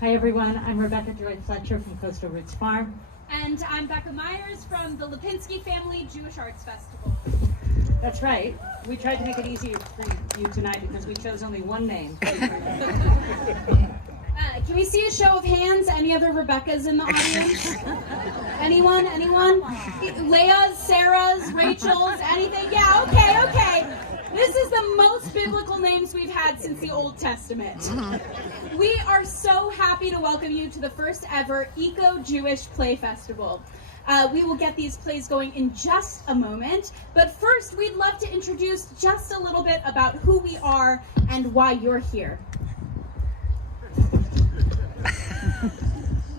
Hi everyone, I'm Rebecca Joy Fletcher from Coastal Roots Farm. And I'm Becca Myers from the Lipinksy Family Jewish Arts Festival. That's right. We tried to make it easier for you tonight because we chose only one name. Can we see a show of hands? Any other Rebeccas in the audience? Anyone? Anyone? Leah's, Sarah's, Rachel's, anything? Yeah, okay. This is the most biblical names we've had since the Old Testament. We are so happy to welcome you to the first ever Eco-Jewish Play Festival. We will get these plays going in just a moment, but first we'd love to introduce just a little bit about who we are and why you're here.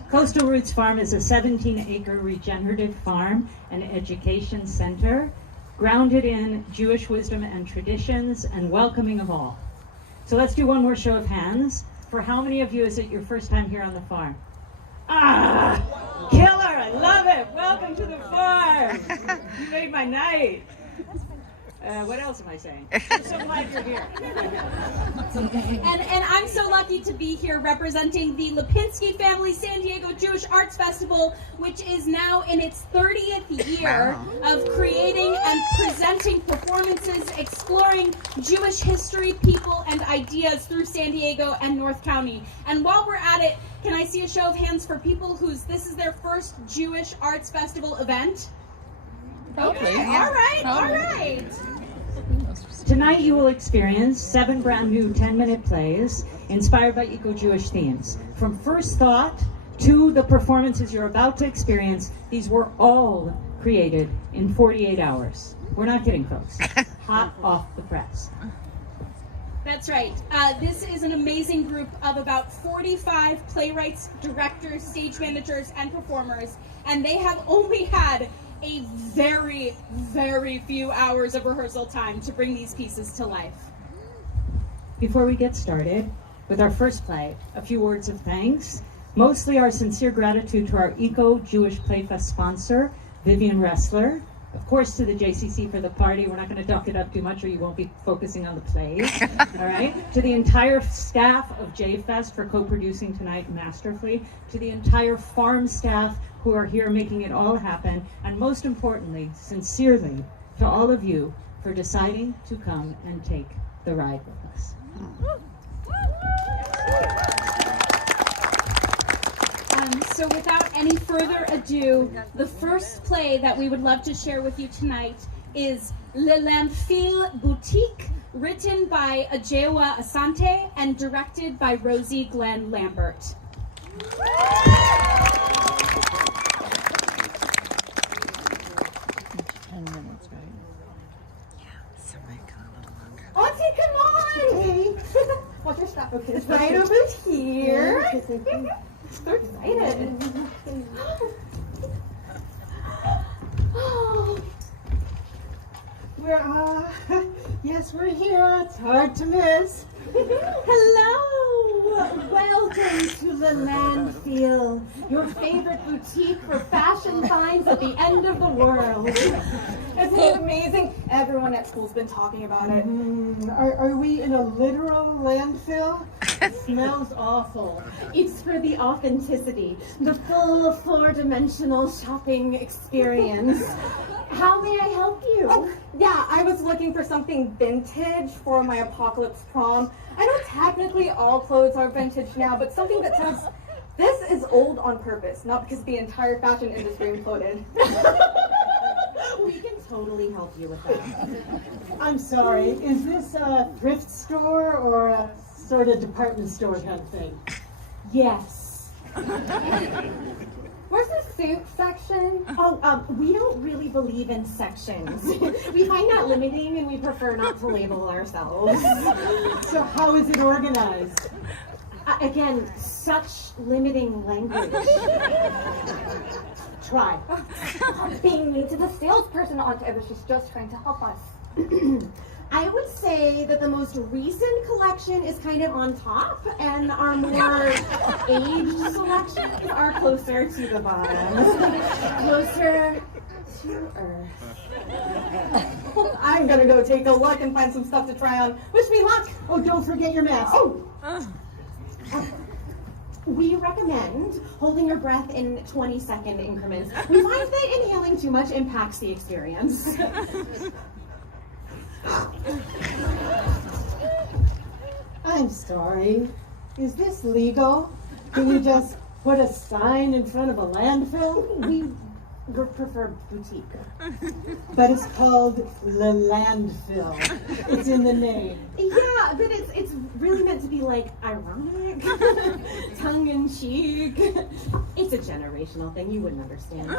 Coastal Roots Farm is a 17-acre regenerative farm and education center grounded in Jewish wisdom and traditions and welcoming of all. So let's do one more show of hands. For how many of you is it your first time here on the farm? Ah, killer, I love it. Welcome to the farm. You made my night. What else am I saying? I'm so glad you're here. And I'm so lucky to be here representing the Lipinksy Family San Diego Jewish Arts Festival, which is now in its 30th year of creating and presenting performances exploring Jewish history, people, and ideas through San Diego and North County. And while we're at it, can I see a show of hands for people whose this is their first Jewish Arts Festival event? Okay, all right. Tonight you will experience 7 brand new 10-minute plays inspired by eco-Jewish themes. From first thought to the performances you're about to experience, these were all created in 48 hours. We're not kidding, folks. Hot off the press. That's right. This is an amazing group of about 45 playwrights, directors, stage managers, and performers, and they have only had a very, very few hours of rehearsal time to bring these pieces to life. Before we get started with our first play, a few words of thanks. Mostly our sincere gratitude to our Eco-Jewish Playfest sponsor, Vivian Ressler. Of course, to the JCC for the party. We're not going to duck it up too much or you won't be focusing on the plays. All right? To the entire staff of JFEST for co-producing tonight masterfully. To the entire farm staff who are here making it all happen. And most importantly, sincerely, to all of you for deciding to come and take the ride with us. So without any further ado, the first play that we would love to share with you tonight is Le Landfill Boutique, written by Ajewa Asante and directed by Rosie Glenn Lambert. 10 minutes, right? Yeah, so might go a little longer. Auntie, come on! Watch your step. Okay, it's right over here. So excited. Yes, we're here. It's hard to miss. Hello! Welcome to the Landfill, your favorite boutique for fashion finds at the end of the world. Isn't it amazing? Everyone at school's been talking about it. Are we in a literal landfill? It smells awful. It's for the authenticity, the full 4-dimensional shopping experience. How may I help you? Oh, yeah, I was looking for something vintage for my apocalypse prom. I know technically all clothes are vintage now, but something that says, this is old on purpose, not because the entire fashion industry imploded. We can totally help you with that. I'm sorry, is this a thrift store or a sort of department store kind of thing? Yes. Where's the suit section? Oh, we don't really believe in sections. We find that limiting and we prefer not to label ourselves. So how is it organized? Again, such limiting language. Try. Being new to the salesperson onto it, she's just trying to help us. I would say that the most recent collection is kind of on top, and our more aged selections are closer to the bottom. Closer to Earth. I'm gonna go take a look and find some stuff to try on. Wish me luck! Oh, don't forget your mask. Oh! We recommend holding your breath in 20-second increments. We find that inhaling too much impacts the experience. I'm sorry. Is this legal? Can you just put a sign in front of a landfill? We would prefer boutique. But it's called the landfill. It's in the name. Yeah, but it's really meant to be like ironic, tongue-in-cheek. It's a generational thing, you wouldn't understand.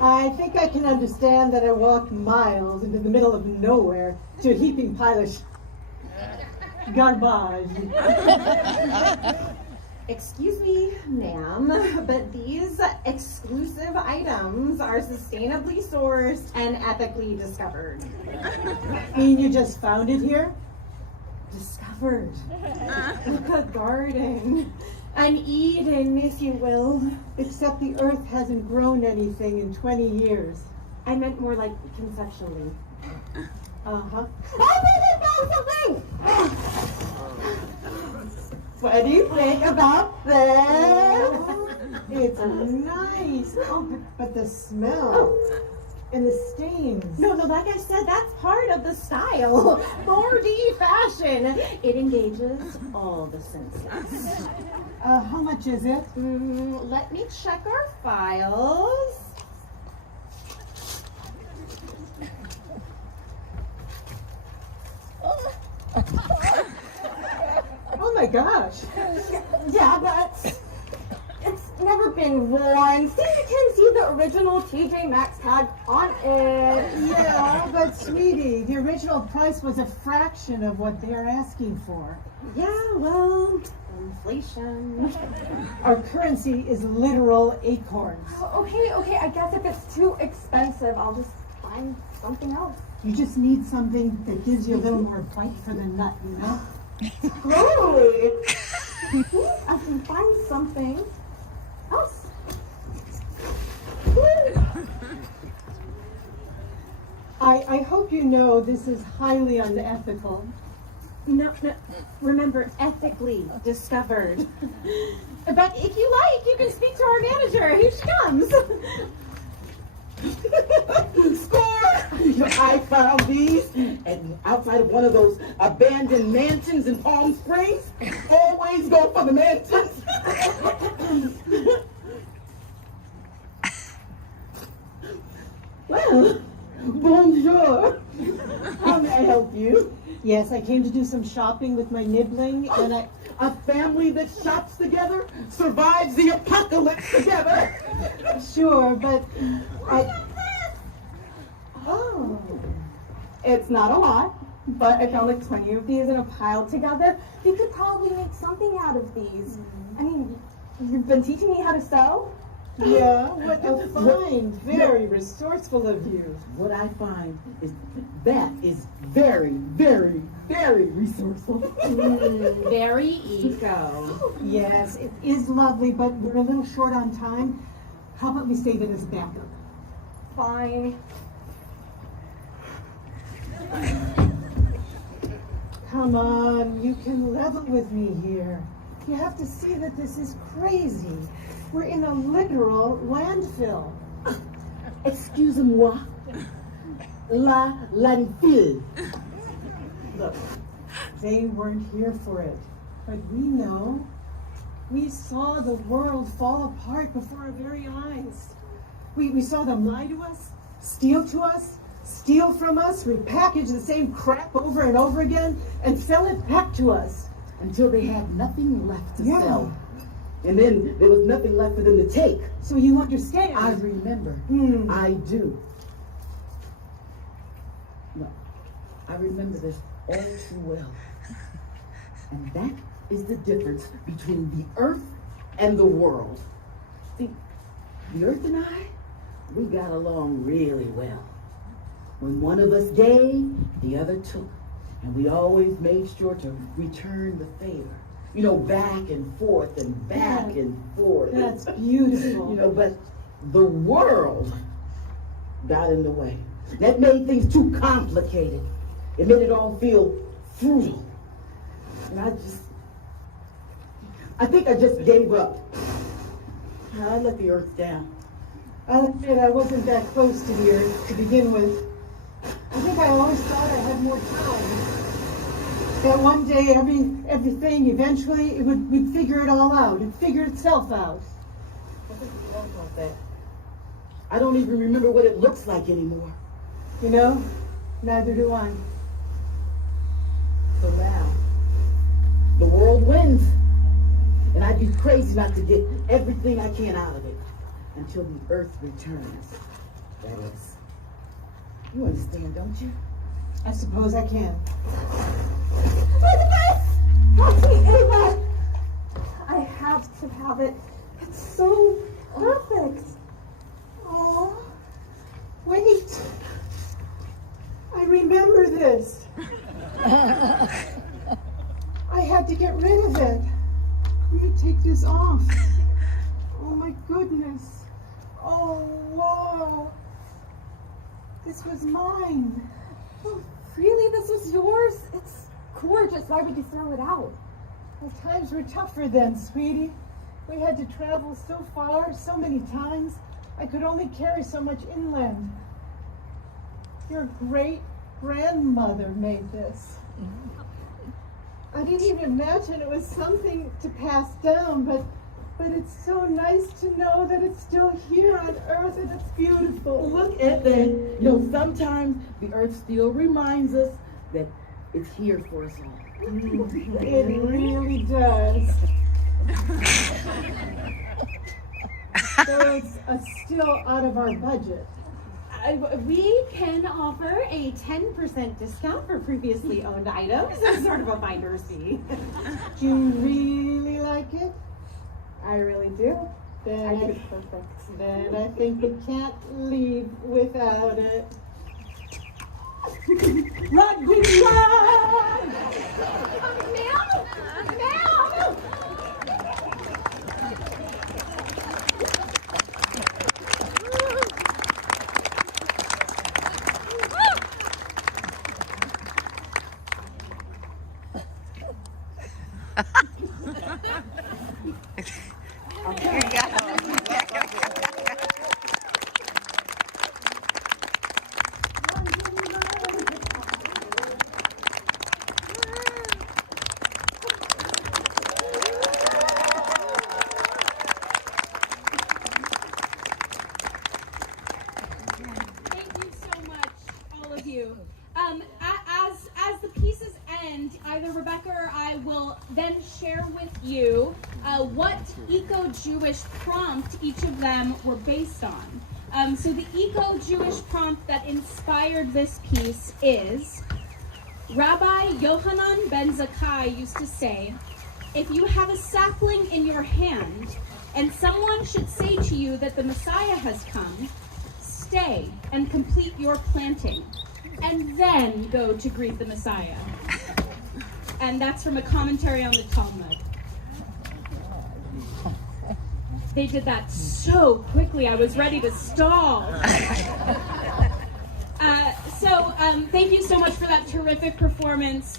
I think I can understand that I walked miles into the middle of nowhere to a heaping pile of garbage. Excuse me, ma'am, but these exclusive items are sustainably sourced and ethically discovered. Mean you just found it here? Discovered. Like a garden. An Eden, if you will. Except the earth hasn't grown anything in 20 years. I meant more like conceptually. Uh-huh. What do you think about this? It's nice. Oh, but the smell and the stains. No, like I said, that's part of the style. 4D fashion. It engages all the senses. How much is it? Let me check our files. Oh my gosh. Yeah, but it's never been worn. See, you can see the original TJ Maxx tag on it. Yeah, but sweetie, the original price was a fraction of what they're asking for. Yeah, well, inflation. Our currency is literal acorns. Okay, I guess if it's too expensive, I'll just find something else. You just need something that gives you a little more bite for the nut, you know? Totally. I can find something else. I hope you know this is highly unethical. No, remember, ethically discovered. But if you like, you can speak to our manager. Here she comes. Score! I found these and outside of one of those abandoned mansions in Palm Springs. Always go for the mansions. Well, bonjour. How may I help you? Yes, I came to do some shopping with my nibbling, and A family that shops together survives the apocalypse together. Sure, but Oh. It's not a lot, but I found like 20 of these in a pile together. You could probably make something out of these. I mean, you've been teaching me how to sew? yeah, what a fine, very resourceful of you. What I find is that is very, very, very resourceful. Very eco. Yes, it is lovely, but we're a little short on time. How about we save it as backup? Fine. Come on, you can level with me here. You have to see that this is crazy. We're in a literal landfill. Excusez-moi. La landfill. Look, they weren't here for it, but we know. We saw the world fall apart before our very eyes. We saw them lie to us, steal from us, repackage the same crap over and over again, and sell it back to us. Until they had nothing left to Yeah. sell. And then there was nothing left for them to take. So you understand? I remember. I do. No, I remember this all too well. And that is the difference between the earth and the world. See, the earth and I, we got along really well. When one of us gave, the other took. And we always made sure to return the favor. You know, back and forth and back and forth. That's beautiful. You know, but the world got in the way. That made things too complicated. It made it all feel frugal. And I think I just gave up. I let the earth down. I'll admit I wasn't that close to the earth to begin with. I think I always thought I had more time. That one day everything eventually we'd figure it all out. It'd figure itself out. I think we all thought that. I don't even remember what it looks like anymore. You know, neither do I. So now, the world wins. And I'd be crazy not to get everything I can out of it until the earth returns. That is. You understand, don't you? I suppose I can. Look at this! Watch me, Ava! I have to have it. It's so perfect. Oh, wait. I remember this. I had to get rid of it. I'm going to take this off. Oh my goodness. Oh, whoa. This was mine. Oh, really? This was yours? It's gorgeous. Why would you throw it out? Well, times were tougher then, sweetie. We had to travel so far, so many times. I could only carry so much inland. Your great-grandmother made this. I didn't even imagine it was something to pass down, but it's so nice to know that it's still here on Earth and it's beautiful. Look at that. You know, sometimes the earth still reminds us that it's here for us all. It really does. So it's still out of our budget. We can offer a 10% discount for previously owned items as sort of a finder's fee. Do you really like it? I really do. I Then think it's perfect. then I think we can't leave without it. Run, good run! Ma'am? Ma'am? Thank you so much, all of you. As the pieces end, either Rebecca or I will then share with you what eco-Jewish prompt each of them were based on. So the eco-Jewish prompt that inspired this piece is, Rabbi Yohanan ben Zakkai used to say, if you have a sapling in your hand and someone should say to you that the Messiah has come, stay and complete your planting, and then go to greet the Messiah. And that's from a commentary on the Talmud. They did that so quickly, I was ready to stall. Thank you so much for that terrific performance.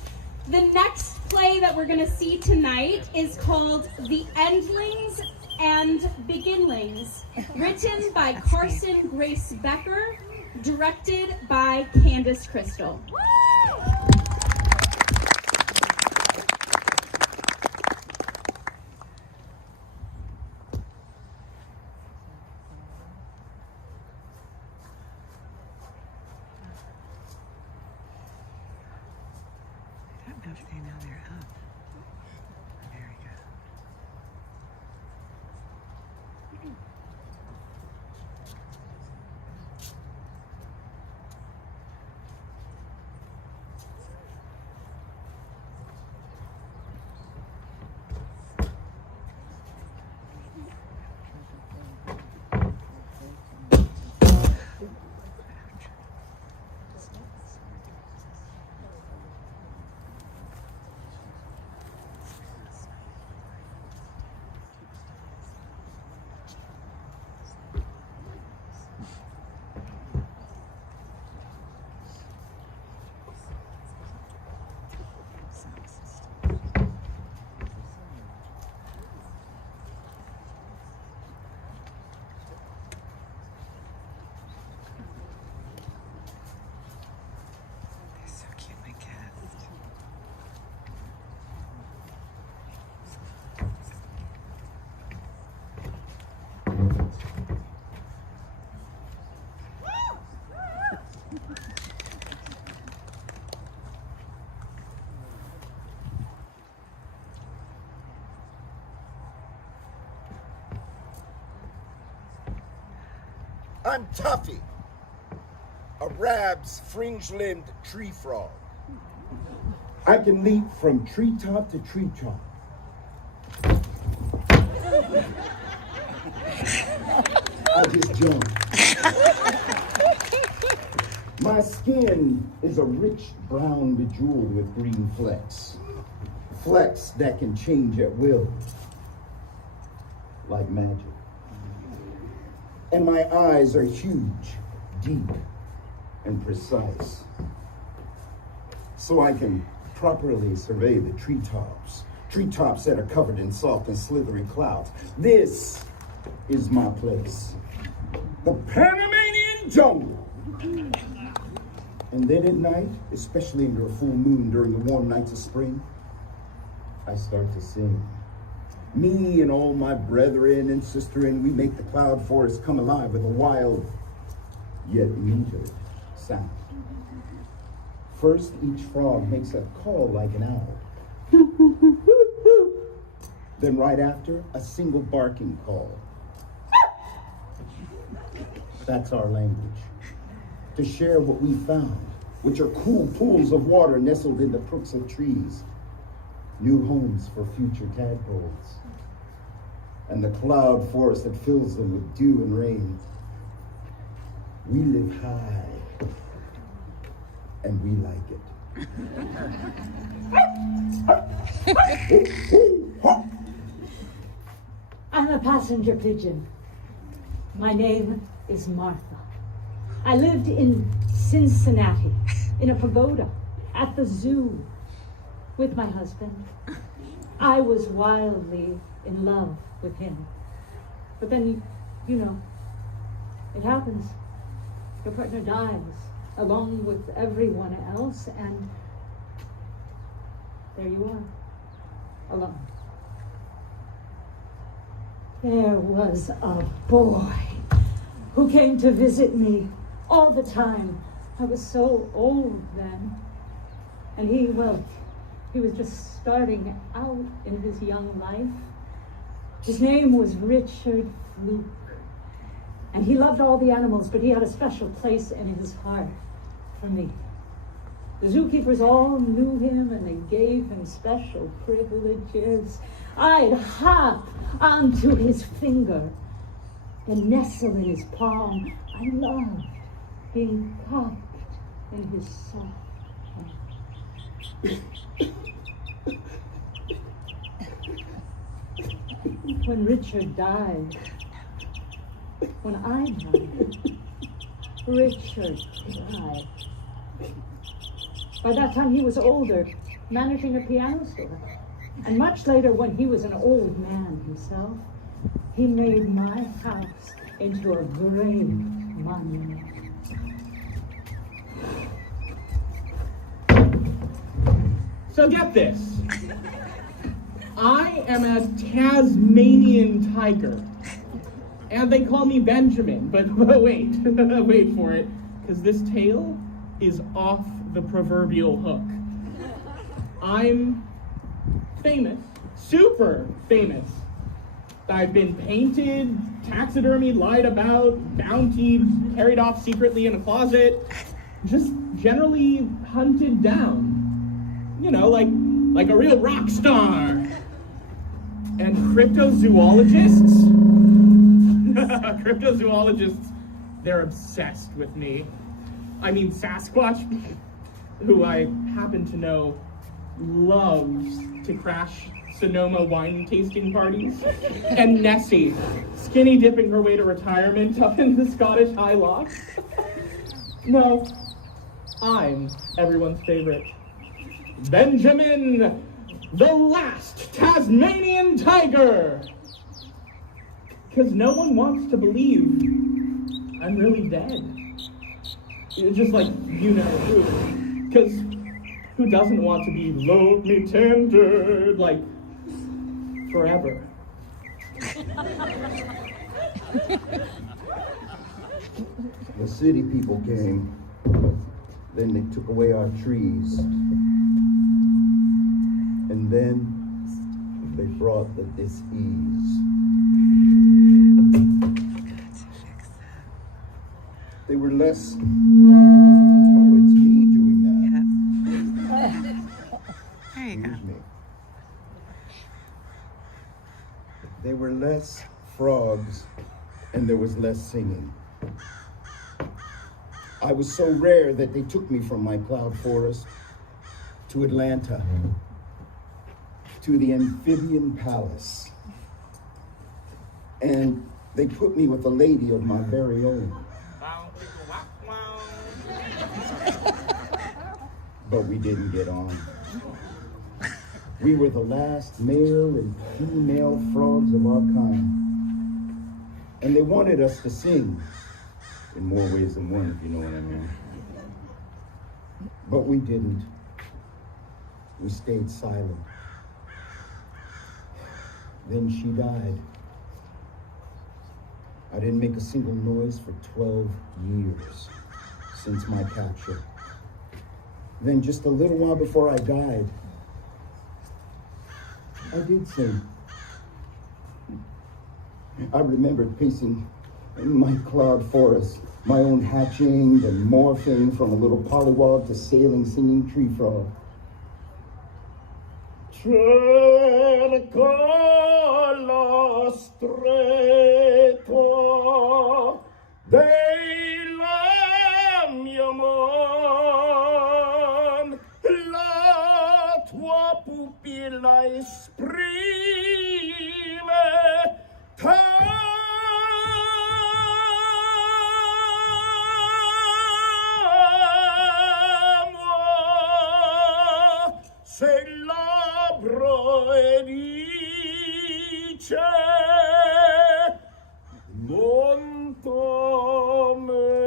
The next play that we're going to see tonight is called The Endlings and Beginlings, written by Carson Grace Becker, directed by Candace Crystal. I don't know if they know they're up. Very good. I'm Tuffy, a Rab's fringe-limbed tree frog. I can leap from treetop to treetop. I just jump. My skin is a rich brown bejeweled with green flecks. Flecks that can change at will, like magic. And my eyes are huge, deep, and precise. So I can properly survey the treetops. Treetops that are covered in soft and slithery clouds. This is my place. The Panamanian jungle. And then at night, especially under a full moon during the warm nights of spring, I start to sing. Me and all my brethren and sisterin, we make the cloud forest come alive with a wild, yet metered sound. First, each frog makes a call like an owl. Then right after, a single barking call. That's our language. To share what we found, which are cool pools of water nestled in the crooks of trees, new homes for future tadpoles, and the cloud forest that fills them with dew and rain. We live high, and we like it. I'm a passenger pigeon. My name is Martha. I lived in Cincinnati, in a pagoda, at the zoo, with my husband. I was wildly in love with him. But then, you know, it happens. Your partner dies, along with everyone else, and there you are, alone. There was a boy who came to visit me all the time. I was so old then. And he was just starting out in his young life. His name was Richard Fluke. And he loved all the animals, but he had a special place in his heart for me. The zookeepers all knew him and they gave him special privileges. I'd hop onto his finger and nestle in his palm. I loved being cupped in his soft hand. When Richard died, when I died, Richard died. By that time he was older, managing a piano store. And much later, when he was an old man himself, he made my house into a great monument. So get this. I am a Tasmanian tiger. And they call me Benjamin, but wait, wait for it, because this tail is off the proverbial hook. I'm famous, super famous. I've been painted, taxidermied, lied about, bountied, carried off secretly in a closet, just generally hunted down. You know, like a real rock star. And cryptozoologists, they're obsessed with me. I mean, Sasquatch, who I happen to know loves to crash Sonoma wine tasting parties, and Nessie, skinny dipping her way to retirement up in the Scottish High Loft. No, I'm everyone's favorite. Benjamin, the last Tasmanian tiger! Because no one wants to believe I'm really dead. Just like, you know who. Because who doesn't want to be lonely tender, like, forever? The city people came, then they took away our trees, and then they brought the dis-ease. less. Oh, it's me doing that. There you go. Excuse me. There were less frogs and there was less singing. I was so rare that they took me from my cloud forest to Atlanta, to the amphibian palace. And they put me with a lady of my very own. But we didn't get on. We were the last male and female frogs of our kind. And they wanted us to sing, in more ways than one, if you know what I mean. But we didn't. We stayed silent. Then she died. I didn't make a single noise for 12 years since my capture. Then just a little while before I died, I did sing. I remembered pacing in my cloud forest, my own hatching and morphing from a little pollywog to sailing, singing tree frog. Cerca la stretto della mia man, la tua pupilla esprime t'amo, se labbro e dice non t'amerò.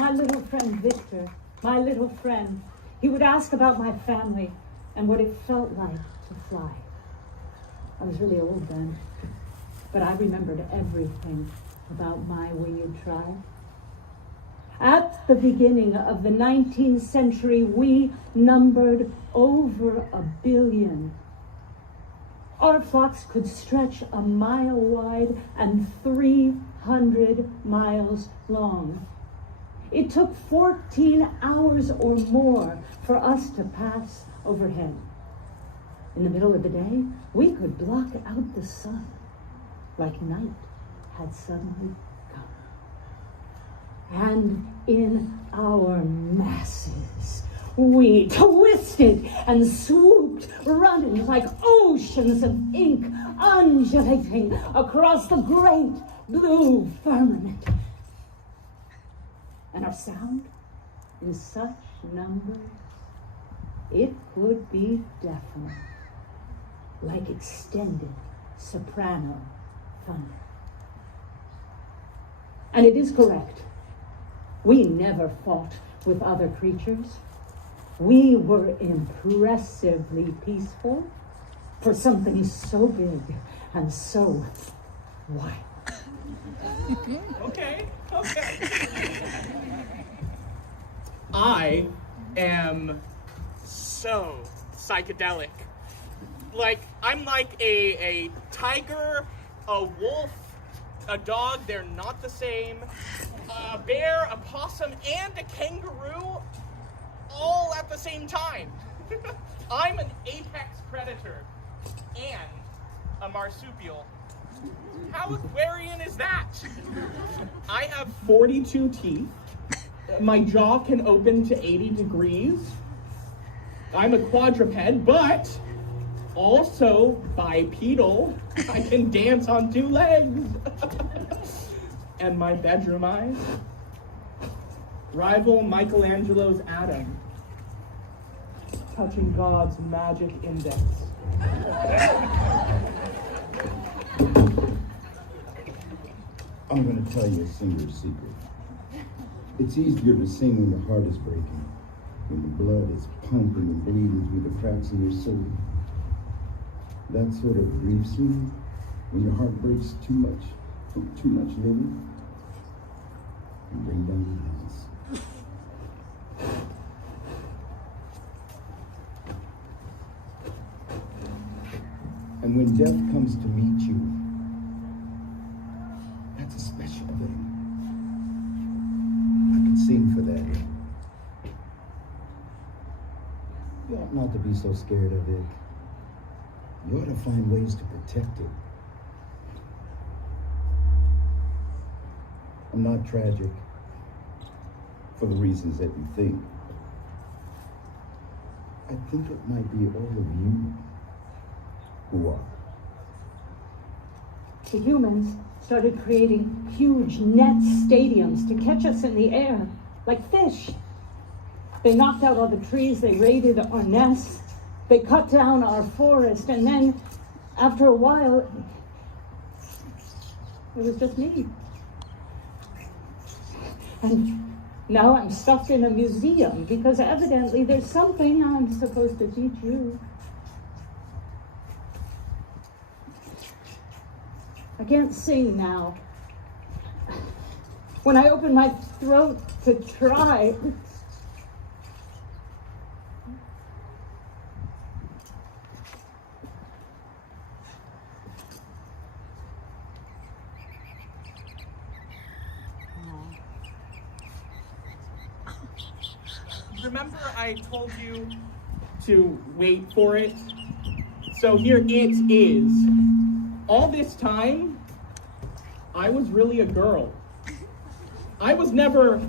My little friend Victor, my little friend. He would ask about my family and what it felt like to fly. I was really old then, but I remembered everything about my winged tribe. At the beginning of the 19th century, we numbered over 1 billion. Our flocks could stretch 1 mile wide and 300 miles long. It took 14 hours or more for us to pass overhead. In the middle of the day, we could block out the sun, like night had suddenly come. And in our masses, we twisted and swooped, running like oceans of ink, undulating across the great blue firmament. And our sound, in such numbers, it could be deafening, like extended soprano thunder. And it is correct. We never fought with other creatures. We were impressively peaceful for something so big and so wild. Okay. I am so psychedelic. I'm like a tiger, a wolf, a dog, they're not the same, a bear, a possum, and a kangaroo, all at the same time. I'm an apex predator and a marsupial. How Aquarian is that? I have 42 teeth. My jaw can open to 80 degrees. I'm a quadruped, but also bipedal. I can dance on 2 legs. And my bedroom eyes rival Michelangelo's Adam, touching God's magic index. I'm going to tell you a singer's secret. It's easier to sing when the heart is breaking, when the blood is pumping and bleeding through the cracks in your soul. That sort of grief scene, when your heart breaks too much living, and bring down the hands. And when death comes to meet you, that's a special thing. I could sing for that. You ought not to be so scared of it. You ought to find ways to protect it. I'm not tragic for the reasons that you think. I think it might be all of you who are. The humans started creating huge net stadiums to catch us in the air, like fish. They knocked out all the trees, they raided our nests, they cut down our forest, and then, after a while, it was just me. And now I'm stuffed in a museum because evidently there's something I'm supposed to teach you. I can't sing now. When I open my throat to try, Remember I told you to wait for it? So here it is. All this time, I was really a girl. I was never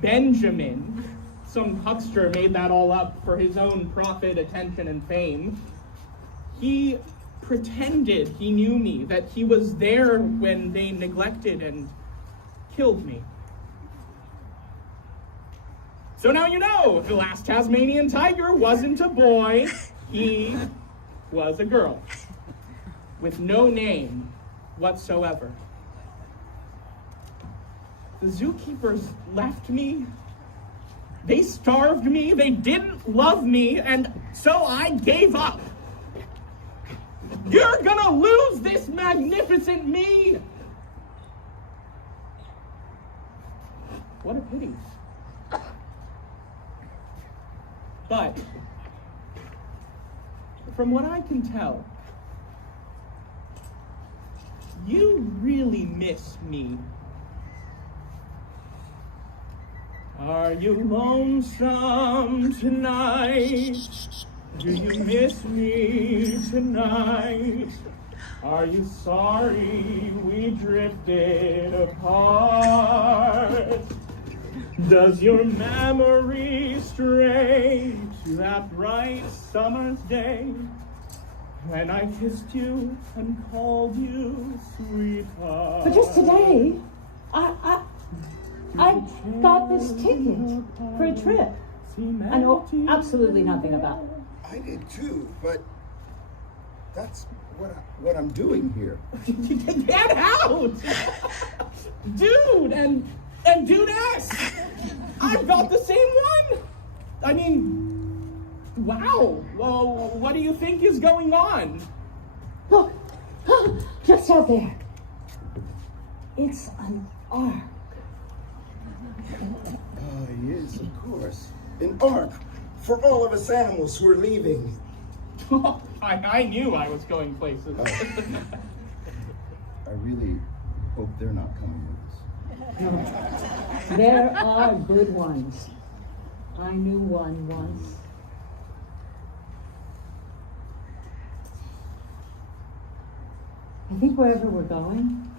Benjamin. Some huckster made that all up for his own profit, attention, and fame. He pretended he knew me, that he was there when they neglected and killed me. So now you know, the last Tasmanian tiger wasn't a boy, he was a girl, with no name whatsoever. The zookeepers left me, they starved me, they didn't love me, and so I gave up. You're gonna lose this magnificent me! What a pity. But, from what I can tell, you really miss me. Are you lonesome tonight? Do you miss me tonight? Are you sorry we drifted apart? Does your memory stray to that bright summer's day when I kissed you and called you sweetheart? but just today, I got this ticket for a trip I know absolutely nothing about. I did too, but that's what I'm doing here. Get out! Dude, and dudess! I've got the same one! I mean, wow. Well, what do you think is going on? Look, just out there. It's an ark. Yes, of course. An ark for all of us animals who are leaving. I knew I was going places. I really hope they're not coming with us. No, there are good ones. I knew one once. I think wherever we're going,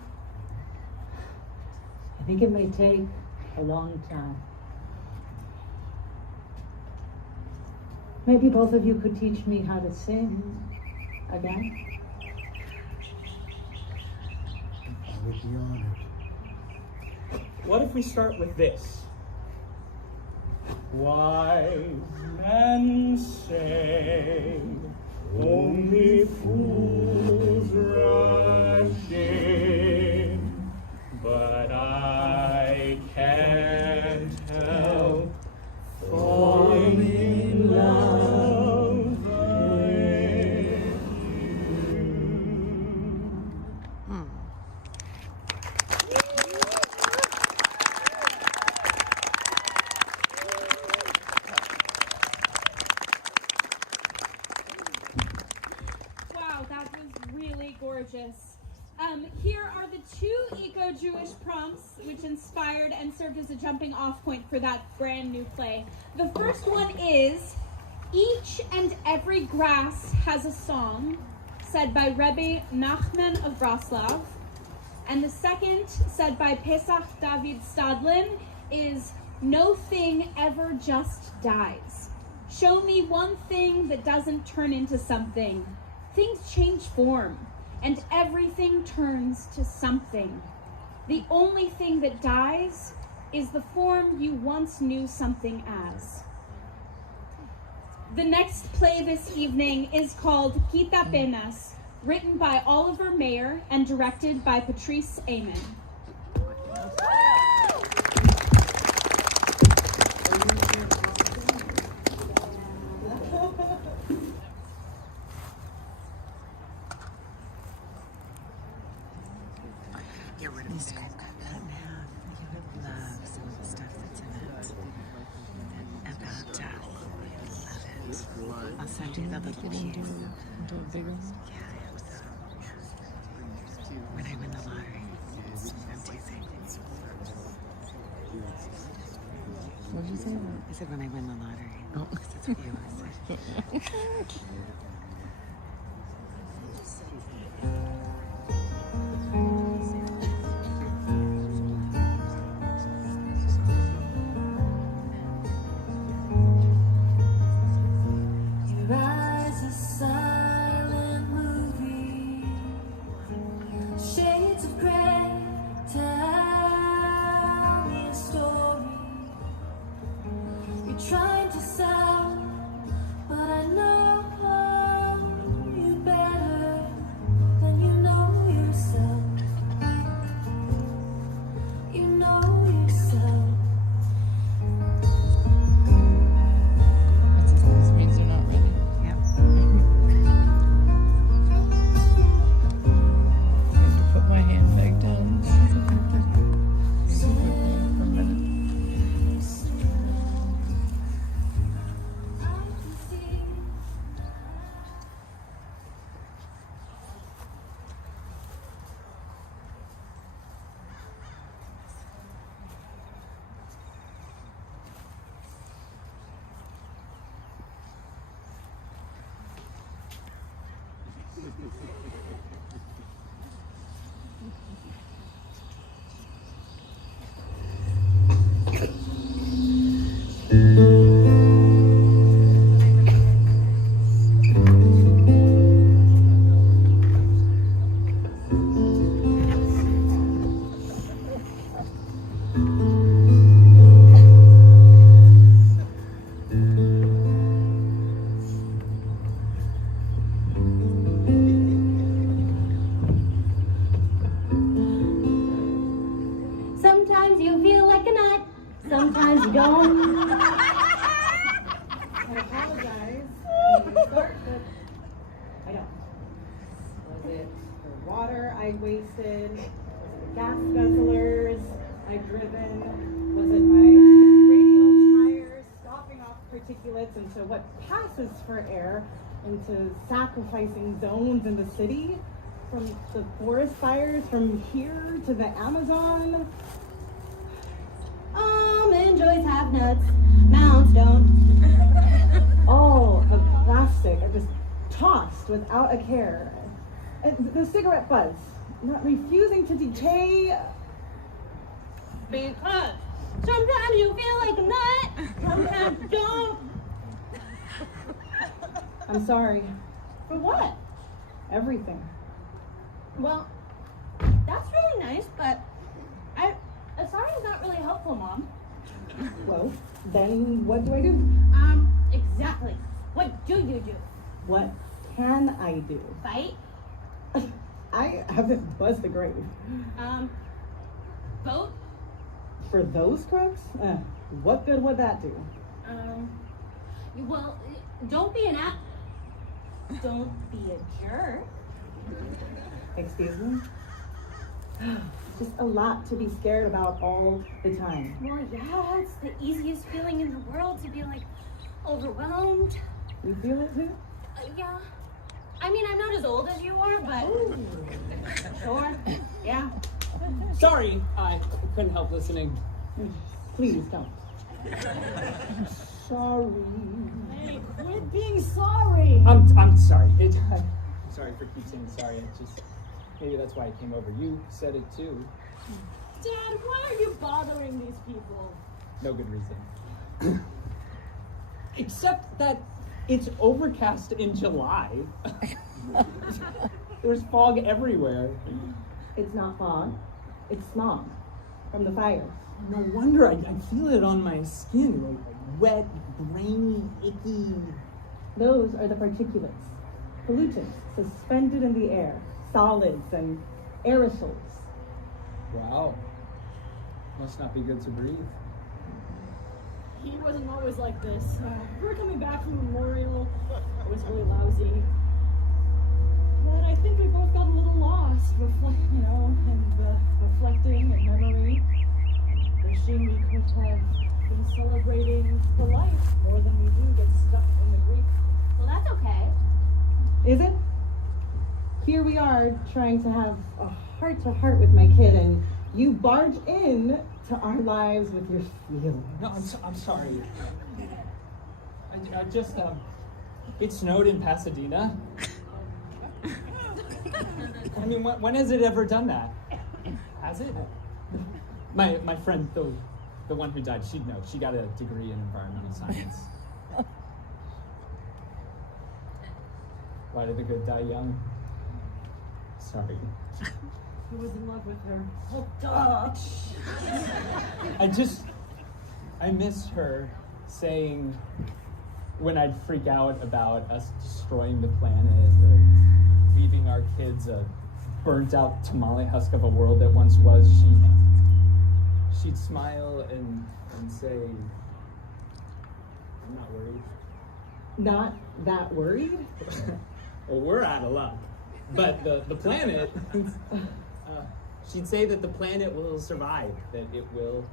I think it may take a long time. Maybe both of you could teach me how to sing again. I would be honored. What if we start with this? Wise men say only fools rush in, but I can't help falling in love with you. Wow, that was Jewish prompts which inspired and served as a jumping off point for that brand new play. The first one is, each and every grass has a song, said by Rebbe Nachman of Broslav. And the second, said by Pesach David Stadlin, is, no thing ever just dies. Show me one thing that doesn't turn into something. Things change form, and everything turns to something. The only thing that dies is the form you once knew something as. The next play this evening is called Quita Penas, written by Oliver Mayer and directed by Patrice Amen. Get rid of this cut in half. You would love some of the stuff that's in it. About love it. I'll send you the little piece. Do it bigger? Yeah, I hope so. When I win the lottery. I'm teasing. What did you say? I said when I win the lottery. Oh, that's what you always say. Your eyes a silent movie, shades of gray, tell me a story. You're trying to sell, but I know you better than you know yourself. You know yourself. This means they're not ready. Yep. I have to put my handbag down. For a minute. Sometimes you feel like a nut, sometimes you don't. I apologize. When you start, but I don't. Was it the water I wasted? Was it the gas guzzlers I've driven? Was it my radial tires stopping off particulates into what passes for air into sacrificing zones in the city? From the forest fires from here to the Amazon? Enjoys have nuts, mounds don't. All the plastic I just tossed without a care. And the cigarette butts, not refusing to decay. Because sometimes you feel like a nut, sometimes you don't. I'm sorry. For what? Everything. Well, that's really nice, but a sorry is not really helpful, Mom. Well, then what do I do? Exactly. What do you do? What can I do? Fight? I haven't buzzed a grave. Vote? For those crooks? What good would that do? Well, don't be an don't be a jerk. Excuse me? Just a lot to be scared about all the time. Well, yeah, it's the easiest feeling in the world to be like overwhelmed. You feel it too? Yeah. I mean, I'm not as old as you are, but sure. Yeah. Sorry, I couldn't help listening. Please don't. Sorry. Hey, quit being sorry. I'm sorry. I'm sorry for keep saying sorry. It's just maybe that's why I came over. You said it too. Dad, why are you bothering these people? No good reason. Except that it's overcast in July. There's fog everywhere. It's not fog. It's smog from the fire. No wonder I feel it on my skin, like wet, grainy, icky. Those are the particulates, pollutants suspended in the air, solids and aerosols. Wow. Must not be good to breathe. He wasn't always like this. We were coming back from Memorial. It was really lousy. But I think we both got a little lost, reflecting and memory. Wishing we could have been celebrating the life more than we do get stuck in the grief. Well, that's okay. Is it? Here we are trying to have a heart-to-heart with my kid, and you barge in to our lives with your feelings. No, I'm sorry. I just, it snowed in Pasadena. I mean, when has it ever done that? Has it? My friend, the one who died, she'd know. She got a degree in environmental science. Why did the good die young? Sorry. He was in love with her. Oh, God. I miss her saying when I'd freak out about us destroying the planet or leaving our kids a burnt out tamale husk of a world that once was, she'd smile and say, I'm not worried. Not that worried? Well, we're out of luck. But the planet, she'd say that the planet will survive, that it will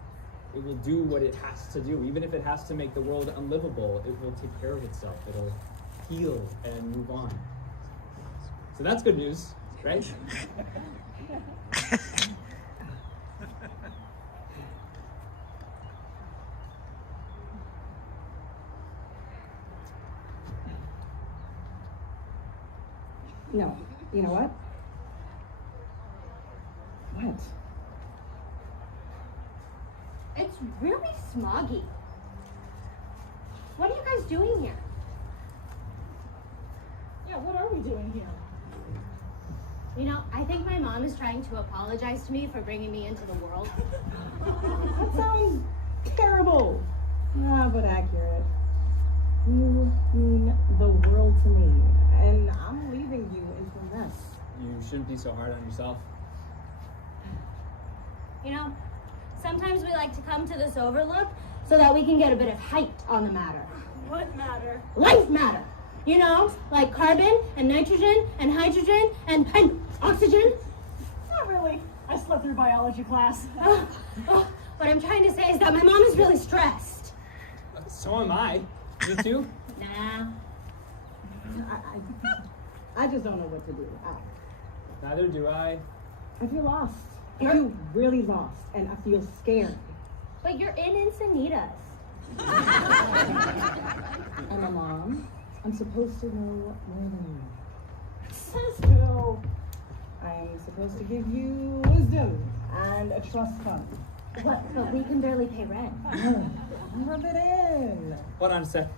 do what it has to do. Even if it has to make the world unlivable, it will take care of itself. It'll heal and move on. So that's good news, right? No. You know what? What? It's really smoggy. What are you guys doing here? Yeah, what are we doing here? You know, I think my mom is trying to apologize to me for bringing me into the world. That sounds terrible. But accurate. You mean the world to me, and I'm leaving you into a mess. You shouldn't be so hard on yourself. You know, sometimes we like to come to this overlook so that we can get a bit of height on the matter. What matter? Life matter. You know, like carbon and nitrogen and hydrogen and oxygen. Not really. I slept through biology class. What I'm trying to say is that my mom is really stressed. So am I. You too? Nah. I just don't know what to do. Neither do I. I feel lost. I feel really lost, and I feel scared. But you're in Encinitas. I'm a mom. I'm supposed to know more than you. Says who? I'm supposed to give you wisdom and a trust fund. But we can barely pay rent. Rub it in. Hold on a sec.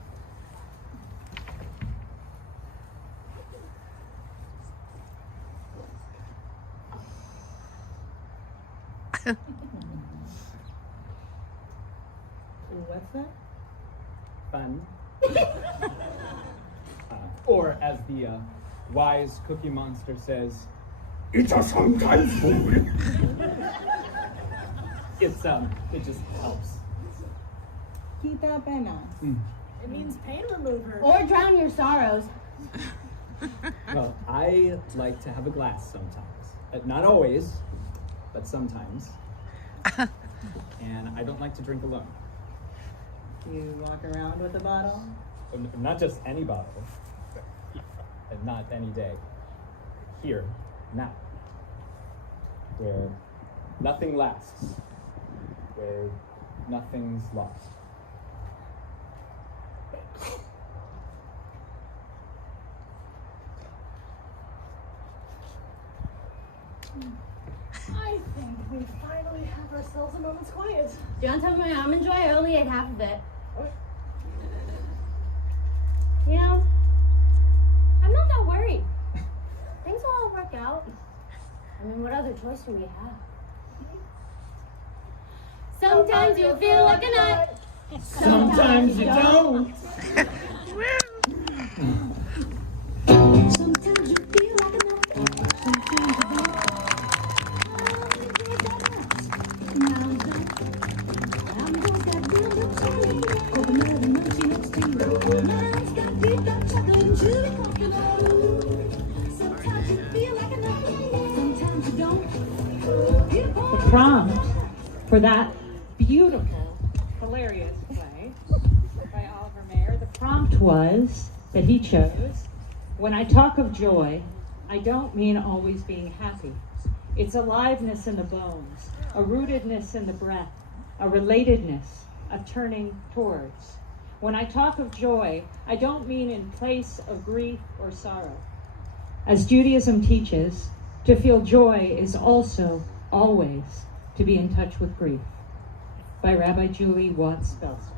What's that? Fun. Or as the wise Cookie Monster says, It's a sometimes fool. It just helps. Quita pena. It means pain remover. Or drown your sorrows. Well, I like to have a glass sometimes. Not always, but sometimes. And I don't like to drink alone. You walk around with a bottle? Not just any bottle. And not any day. Here, now. Where nothing lasts, where nothing's lost. I think we finally have ourselves a moment's quiet. Don't tell my almond joy, I only ate half of it. You know, I'm not that worried. Things will all work out. I mean, what other choice do we have? Sometimes you feel like a nut. Sometimes you don't. Sometimes you feel like a nut. Sometimes you don't. The prompt for that beautiful, hilarious play by Oliver Mayer, the prompt was, that he chose, when I talk of joy, I don't mean always being happy. It's aliveness in the bones, a rootedness in the breath, a relatedness, a turning towards. When I talk of joy, I don't mean in place of grief or sorrow. As Judaism teaches, to feel joy is also always to be in touch with grief. By Rabbi Julie Watts-Belzer.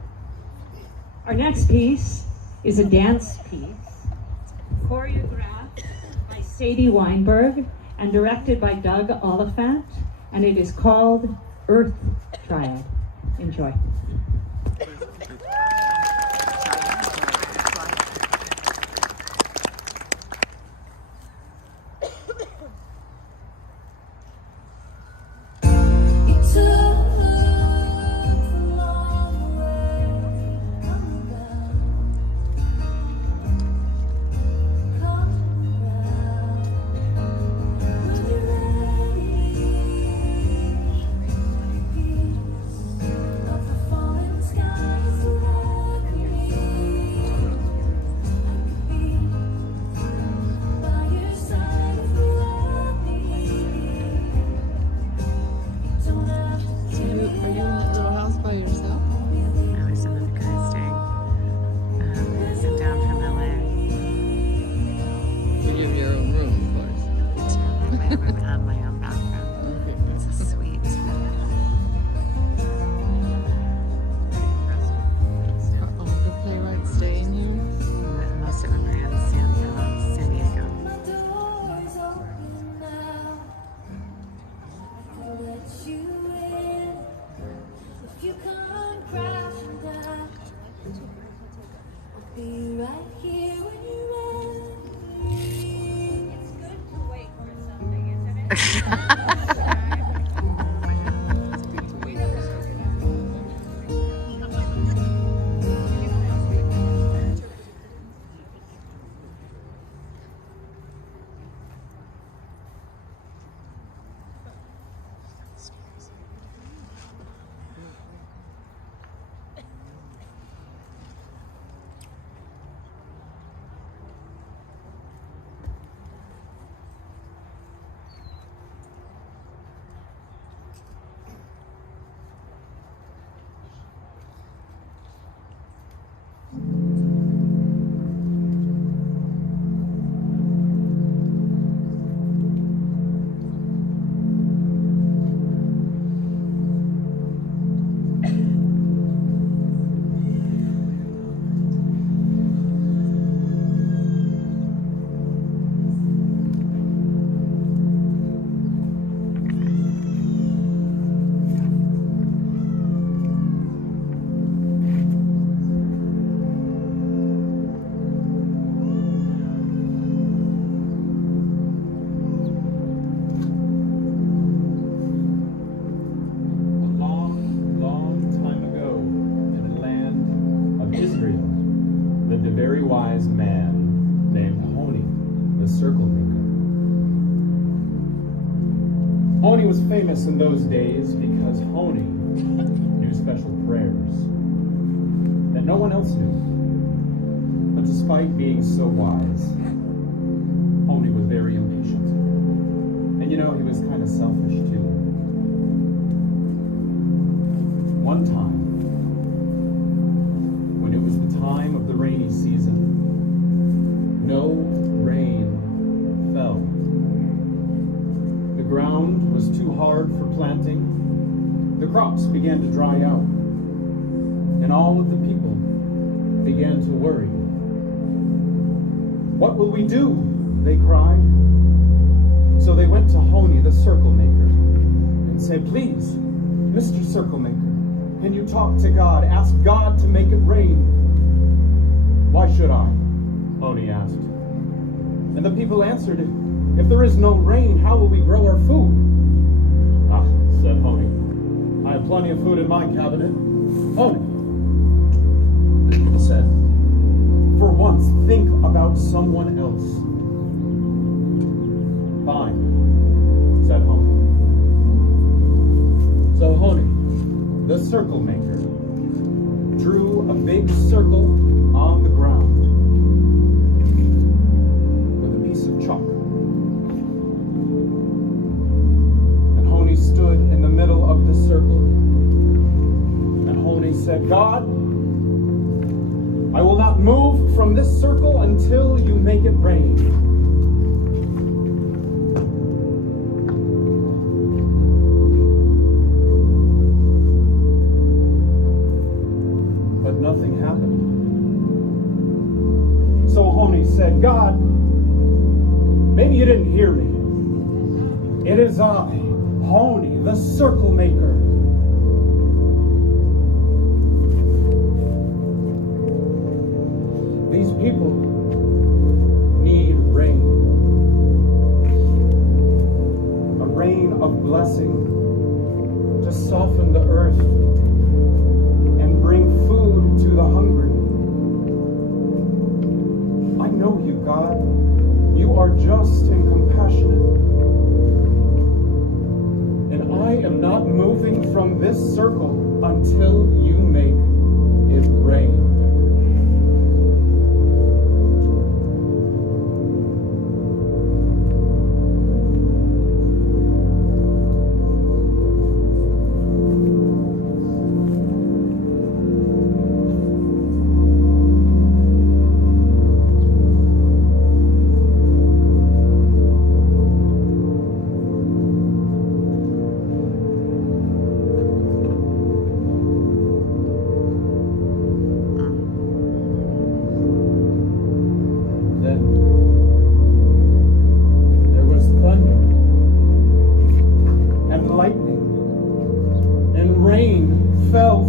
Our next piece is a dance piece, choreographed by Sadie Weinberg and directed by Doug Oliphant, and it is called Earth Triad. Enjoy. Honi was famous in those days because Honi knew special prayers that no one else knew. But despite being so wise, Honi was very impatient. And you know, he was kind of selfish too. one time, when it was the time of the rainy season, no rain fell. The ground was too hard for planting. The crops began to dry out. And all of the people began to worry. "What will we do?" they cried. So they went to Honi, the circle maker, and said, "Please, Mr. Circle Maker, can you talk to God? Ask God to make it rain." "Why should I?" Honi asked. And the people answered, "If there is no rain, how will we grow our food?" "Ah," said Honi, "I have plenty of food in my cabinet." "Honi," the people said, "for once, think about someone else." "Fine," said Honi. So Honi, the circle maker, drew a big circle on the ground with a piece of chalk. And Honi stood in the middle of the circle. And Honi said, "God, I will not move from this circle until you make it rain." But nothing happened. So Honi said, "God, maybe you didn't hear me. It is I, Honi, the circle maker. These people need rain. A rain of blessing to soften the earth and bring food to the hungry. I know you, God. You are just and compassionate. And I am not moving from this circle until you make it rain."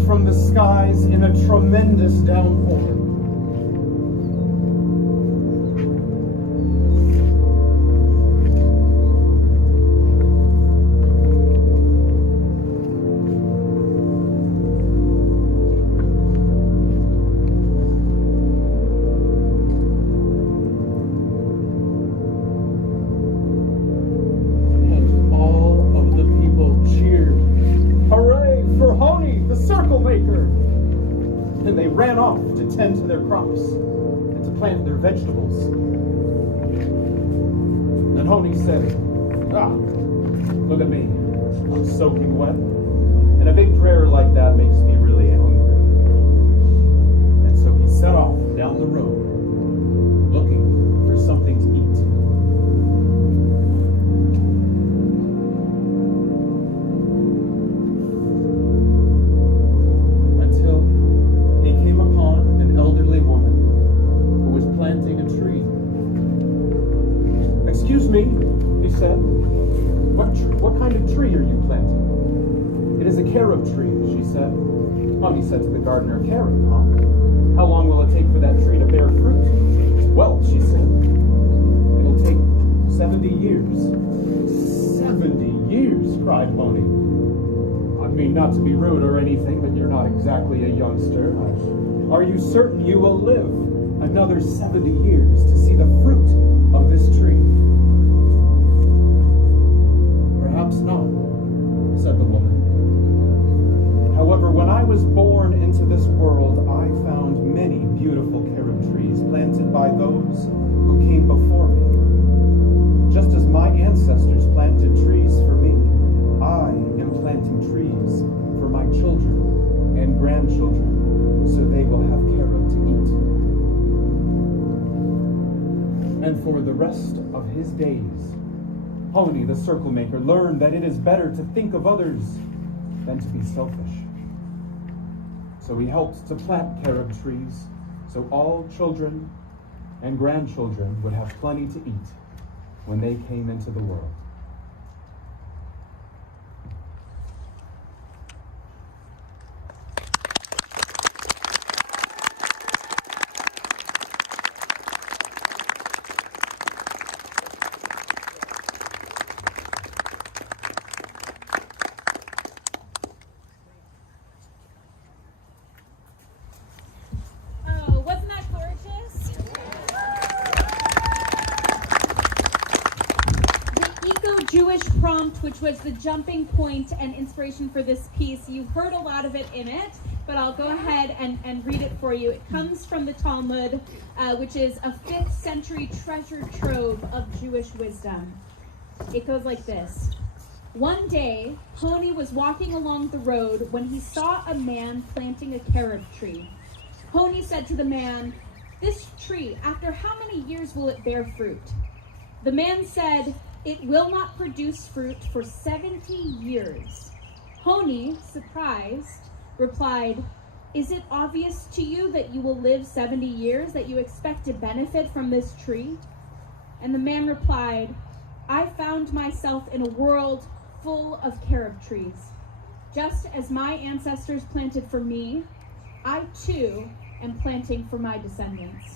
From the skies in a tremendous downpour. And all of the people cheered, "Hooray for Honi, the circle maker!" And they ran off to tend to their crops and to plant their vegetables. And Honi said, "Ah, look at me, I'm soaking wet. And a big prayer like that makes me really hungry." And so he set off down the road looking for something to eat. "Excuse me," he said, what kind of tree are you planting?" "It is a carob tree," she said. Honi said to the gardener, "Carob, huh? How long will it take for that tree to bear fruit?" "Well," she said, "it'll take 70 years. 70 years, cried Honi. "I mean, not to be rude or anything, but you're not exactly a youngster. Are you certain you will live another 70 years to see the fruit of this tree?" "Perhaps not," said the woman. "However, when I was born into this world, I found many beautiful carob trees planted by those who came before me. Just as my ancestors planted trees for me, I am planting trees for my children. grandchildren, so they will have carob to eat. And for the rest of his days, Honi the circle maker learned that it is better to think of others than to be selfish. So he helped to plant carob trees so all children and grandchildren would have plenty to eat when they came into the world. Oh, wasn't that gorgeous? The Eco-Jewish prompt, which was the jumping point and inspiration for this piece, you heard a lot of it in it, but I'll go ahead and read it for you. It comes from the Talmud, which is a 5th century treasure trove of Jewish wisdom. It goes like this. One day, Honi was walking along the road when he saw a man planting a carob tree. Honi said to the man, "This tree, after how many years will it bear fruit?" The man said, "It will not produce fruit for 70 years. Honi, surprised, replied, "Is it obvious to you that you will live 70 years, that you expect to benefit from this tree?" And the man replied, "I found myself in a world full of carob trees. Just as my ancestors planted for me, I too am planting for my descendants."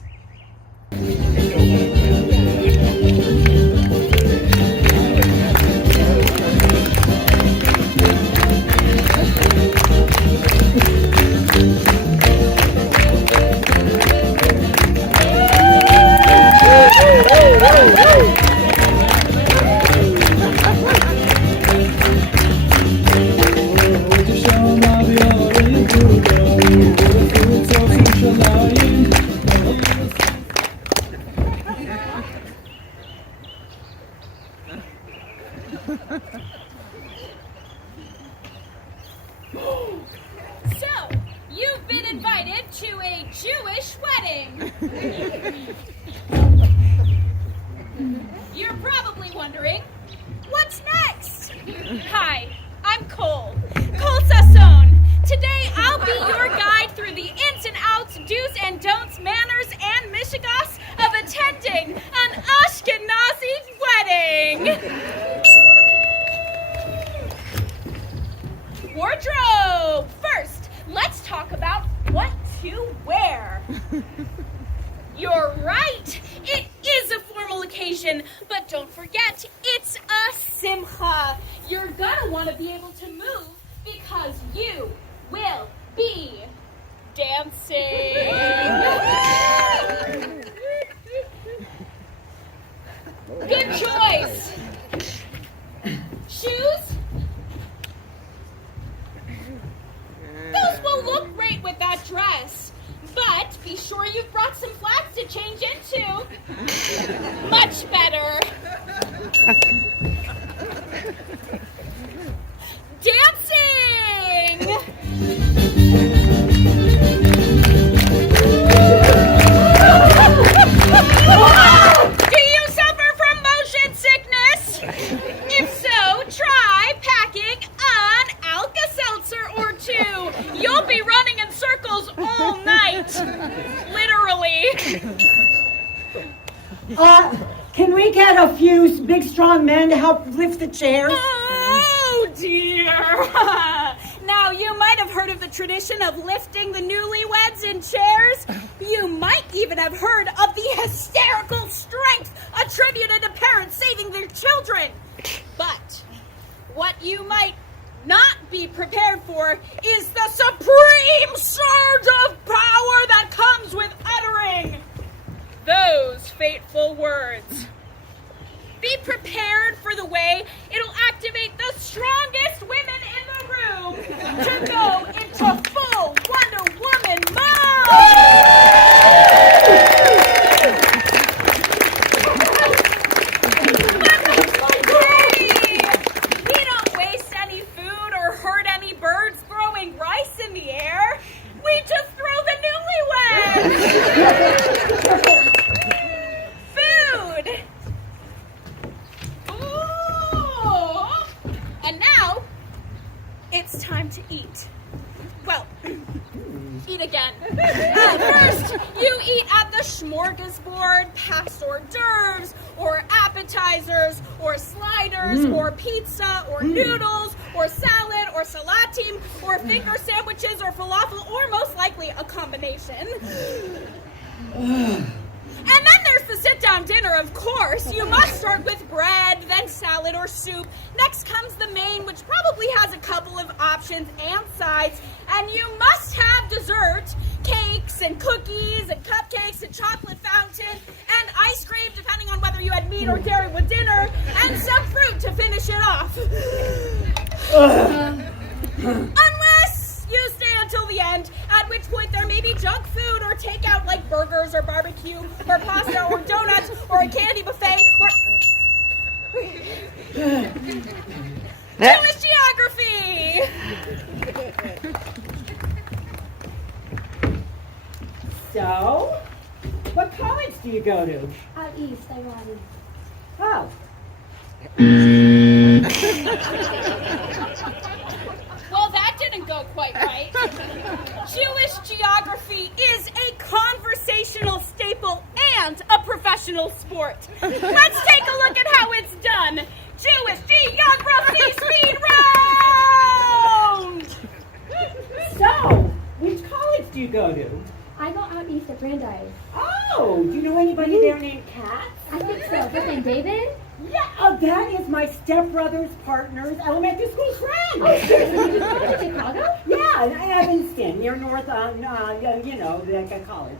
So, you've been invited to a Jewish wedding. You're probably wondering, what's next? Hi, I'm Cole Sasson. Today I'll be your guide through the ins and outs, do's and don'ts, manners, and mishigas of attending an Ashkenazi wedding. Wardrobe! First, let's talk about what to wear. You're right, it is a formal occasion, but don't forget, it's a simcha. You're gonna want to be able to move because you will be dancing. Good choice. Shoes? Those will look great with that dress, but be sure you've brought some flats to change into. Much better. Dancing! Do you suffer from motion sickness? If so, try packing an Alka-Seltzer or two. You'll be running in circles all night. Literally. Can we get a few big strong men to help lift the chairs? Oh dear. Now, you might have heard of the tradition of lifting the newlyweds in chairs. You might even have heard of the hysterical strength attributed to parents saving their children. But what you might not be prepared for is the supreme surge of power that comes with uttering those fateful words. Be prepared for the way it'll activate the strongest women in the room to go into full Wonder Woman mode! Hey, we don't waste any food or hurt any birds throwing rice in the air. again. First, you eat at the smorgasbord, past hors d'oeuvres, or appetizers, or sliders, or pizza, or noodles, or salad, or salatim, or finger sandwiches, or falafel, or most likely a combination. And then there's the sit-down dinner, of course. You must start with bread, then salad or soup. Next comes the main, which probably has a couple of options and sides. And you must have dessert, cakes and cookies and cupcakes and chocolate fountain and ice cream, depending on whether you had meat or dairy with dinner, and some fruit to finish it off. Unless you stay until the end, at which point there may be junk food or takeout like burgers or barbecue or pasta or donuts or a candy buffet or Jewish geography. So, what college do you go to? Out east, I ratted. Oh. Well, that didn't go quite right. Jewish geography is a conversational staple and a professional sport. Let's take a look at how it's done. Jewish geography speed round! So, which college do you go to? I go out east at Brandeis. Oh, do you know anybody there named Kat? I think so. His name David? Yeah, that is my stepbrother's partner's elementary school friend. Oh, seriously? Did you go to Chicago? Yeah, in Evanston, near North, you know, like a college.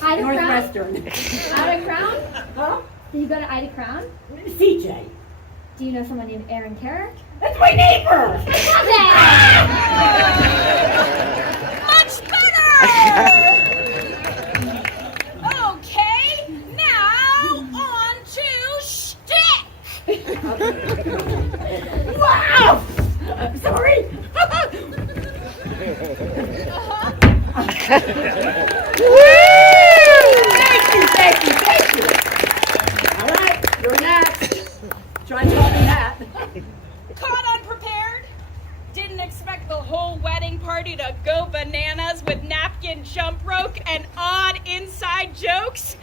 Ida Northwestern. Crown? Ida Crown? Huh? Did you go to Ida Crown? CJ. Do you know someone named Aaron Kerr? That's my neighbor! Much better! Okay, now on to shtick! Wow! I'm sorry. Thank you. All right, you're next. Try to tell me that. Caught unprepared? Didn't expect the whole wedding party to go bananas with napkin jump rope and odd inside jokes?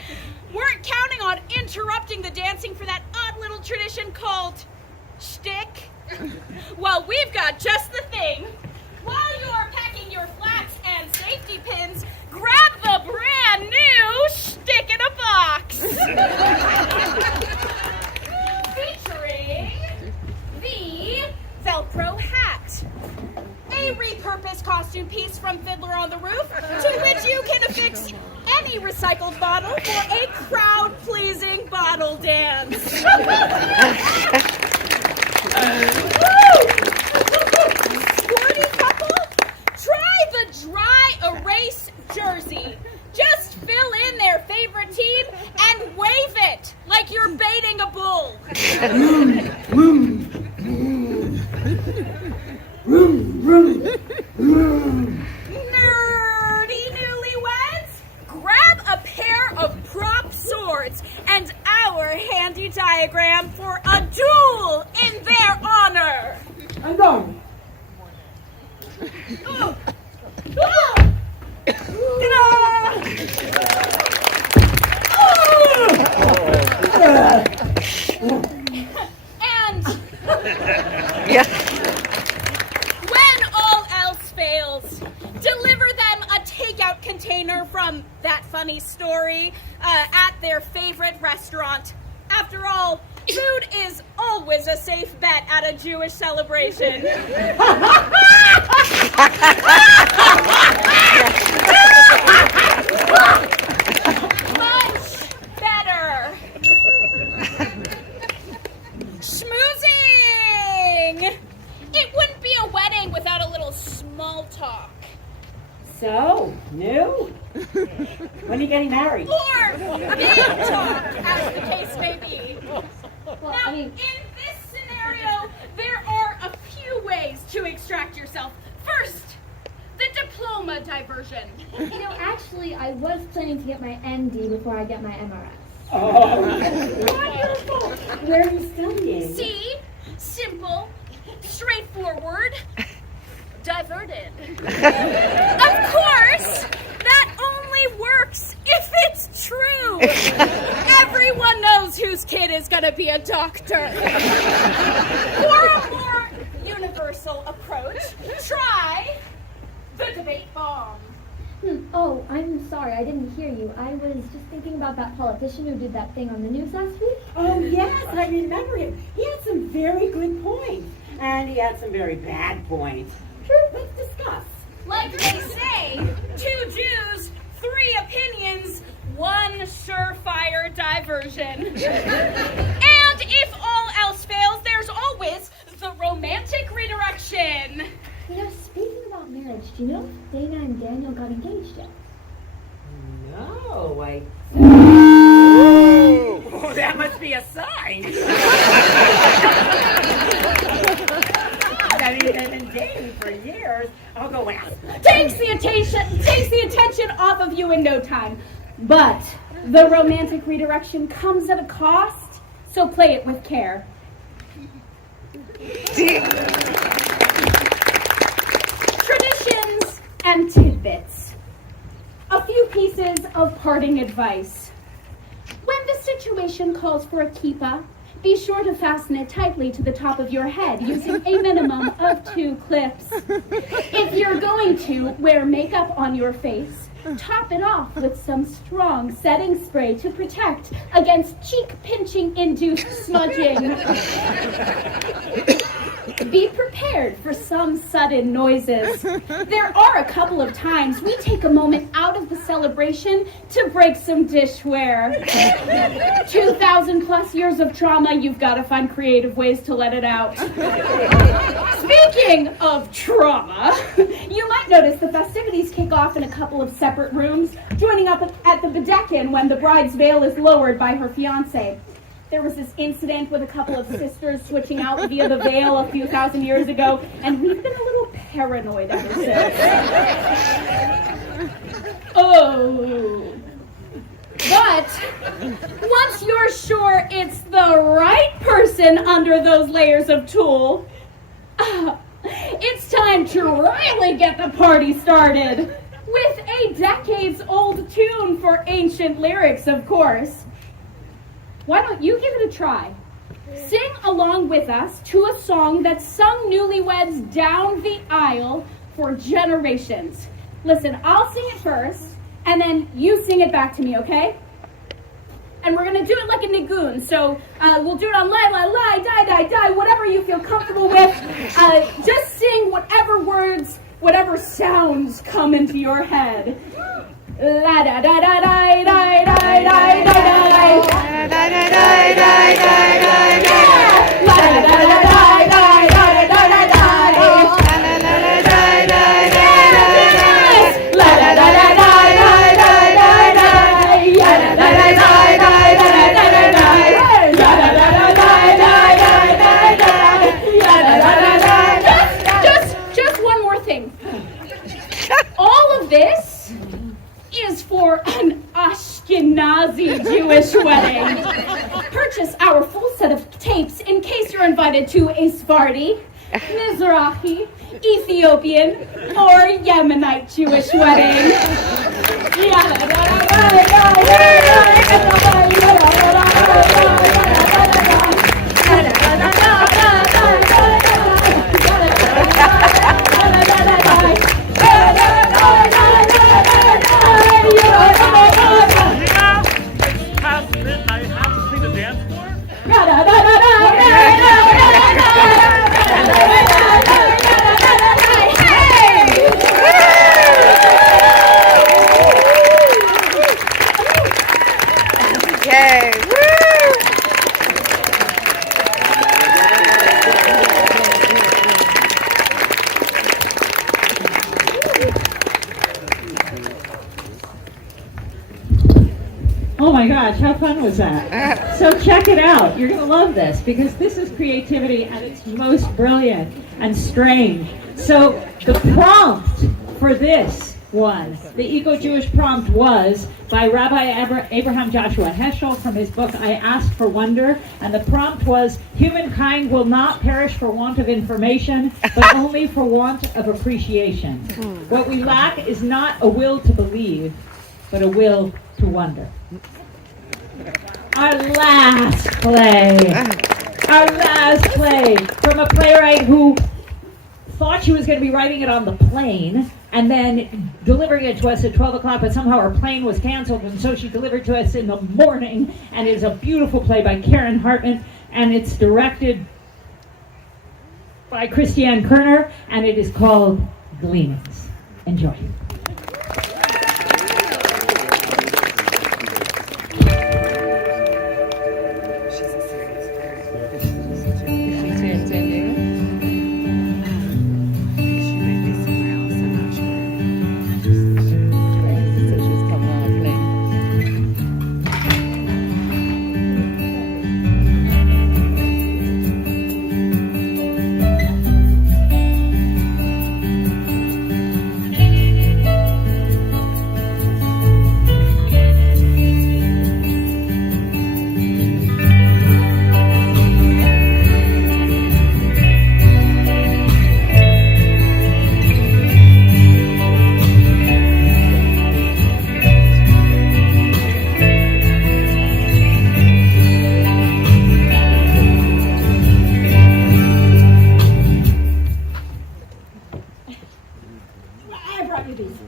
Weren't counting on interrupting the dancing for that odd little tradition called shtick? Well, we've got just the thing. While you're packing your flats and safety pins, grab the brand new shtick in a box. Featuring the Velcro hat. A repurposed costume piece from Fiddler on the Roof, to which you can affix any recycled bottle for a crowd-pleasing bottle dance. Sporty couple, try the dry erase jersey. Just fill in their favorite team and wave it like you're baiting a bull. Nerdy newlyweds, grab a pair of prop swords and our handy diagram for a duel in their honor. I'm going. Oh. Oh. And when all else fails, deliver them a takeout container from That Funny Story at their favorite restaurant. After all, food is always a safe bet at a Jewish celebration. Much better. Schmoozing! It wouldn't be a wedding without a little small talk. So, new? When are you getting married? Or big talk, as the case may be. Now, in this scenario, there are a few ways to extract yourself. First, the diploma diversion. You know, actually, I was planning to get my MD before I get my MRS. Oh, wonderful. Where are you studying? See? Simple, straightforward, diverted. Of course, gonna be a doctor. For a more universal approach, try the debate bomb. Oh, I'm sorry, I didn't hear you. I was just thinking about that politician who did that thing on the news last week. Oh, yes, I remember him. He had some very good points, and he had some very bad points. Sure, let's discuss. Like they say, 2 Jews, 3 opinions, 1 surefire diversion. And if all else fails, there's always the romantic redirection. You know, speaking about marriage, do you know if Dana and Daniel got engaged yet? No, Oh, that must be a sign. I mean, they've been dating for years. I'll go ask. Takes the attention off of you in no time. But the romantic redirection comes at a cost, so play it with care. Traditions and tidbits. A few pieces of parting advice. When the situation calls for a kippah, be sure to fasten it tightly to the top of your head using a minimum of 2 clips. If you're going to wear makeup on your face, top it off with some strong setting spray to protect against cheek-pinching induced smudging. Be prepared for some sudden noises. There are a couple of times we take a moment out of the celebration to break some dishware. 2,000 plus years of trauma, you've got to find creative ways to let it out. Speaking of trauma, you might notice the festivities kick off in a couple of separate rooms, joining up at the Bedekin when the bride's veil is lowered by her fiancé. There was this incident with a couple of sisters switching out via the veil a few thousand years ago, and we've been a little paranoid ever since. Oh. But once you're sure it's the right person under those layers of tulle, it's time to really get the party started. With a decades-old tune for ancient lyrics, of course. Why don't you give it a try? Sing along with us to a song that's sung newlyweds down the aisle for generations. Listen, I'll sing it first, and then you sing it back to me, okay? And we're gonna do it like a nigun, so we'll do it on lie, lie, lie, die, die, die, whatever you feel comfortable with. Just sing whatever words, whatever sounds come into your head. La da da da da da da da da da da da Just one more thing. All of this is for an Ashkenazi Jewish wedding. Purchase our full set of tapes in case you're invited to a Sephardi, Mizrahi, Ethiopian, or Yemenite Jewish wedding. Yay! Oh my gosh, how fun was that? So check it out. You're going to love this because this is creativity at its most brilliant and strange. So the prompt for this was, the Eco-Jewish prompt was by Rabbi Abraham Joshua Heschel from his book, I Ask for Wonder. And the prompt was, humankind will not perish for want of information, but only for want of appreciation. What we lack is not a will to believe, but a will to wonder. Our last play. Our last play from a playwright who thought she was going to be writing it on the plane and then delivering it to us at 12 o'clock, but somehow her plane was canceled, and so she delivered to us in the morning, and it's a beautiful play by Karen Hartman, and it's directed by Christiane Kerner, and it is called Gleanings. Enjoy.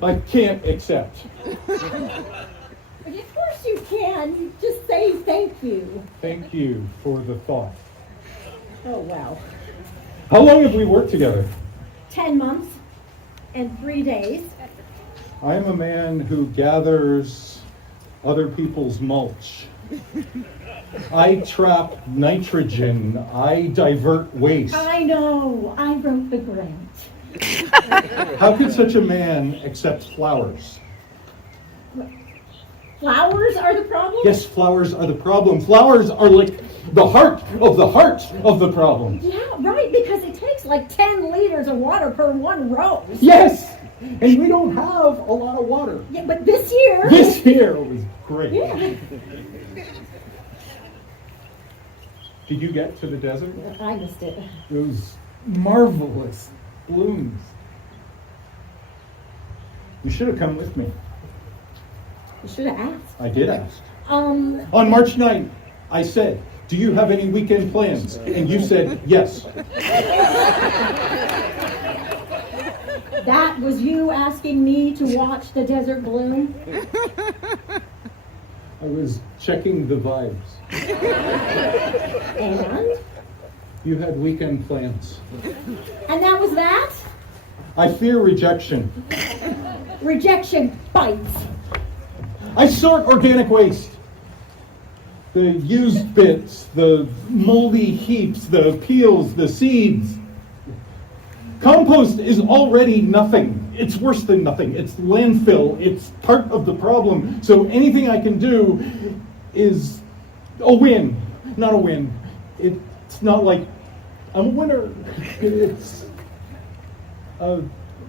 I can't accept. Of course you can. Just say thank you. Thank you for the thought. Oh, wow. How long have we worked together? 10 months and 3 days. I am a man who gathers other people's mulch. I trap nitrogen. I divert waste. I know. I wrote the grant. How could such a man accept flowers? Flowers are the problem? Yes, flowers are the problem. Flowers are like the heart of the problem. Yeah, right, because it takes like 10 liters of water per one rose. Yes! And we don't have a lot of water. Yeah, but this year... This year was great. Yeah. Did you get to the desert? I missed it. It was marvelous blooms. You should have come with me. You should have asked. I did ask. On March 9th, I said, do you have any weekend plans? And you said, yes. That was you asking me to watch the desert bloom? I was checking the vibes. And? You had weekend plans. And that was that? I fear rejection. Rejection bites. I sort organic waste. The used bits, the moldy heaps, the peels, the seeds. Compost is already nothing. It's worse than nothing. It's landfill. It's part of the problem. So anything I can do is a win. Not a win. It's not like I'm a winner. It's a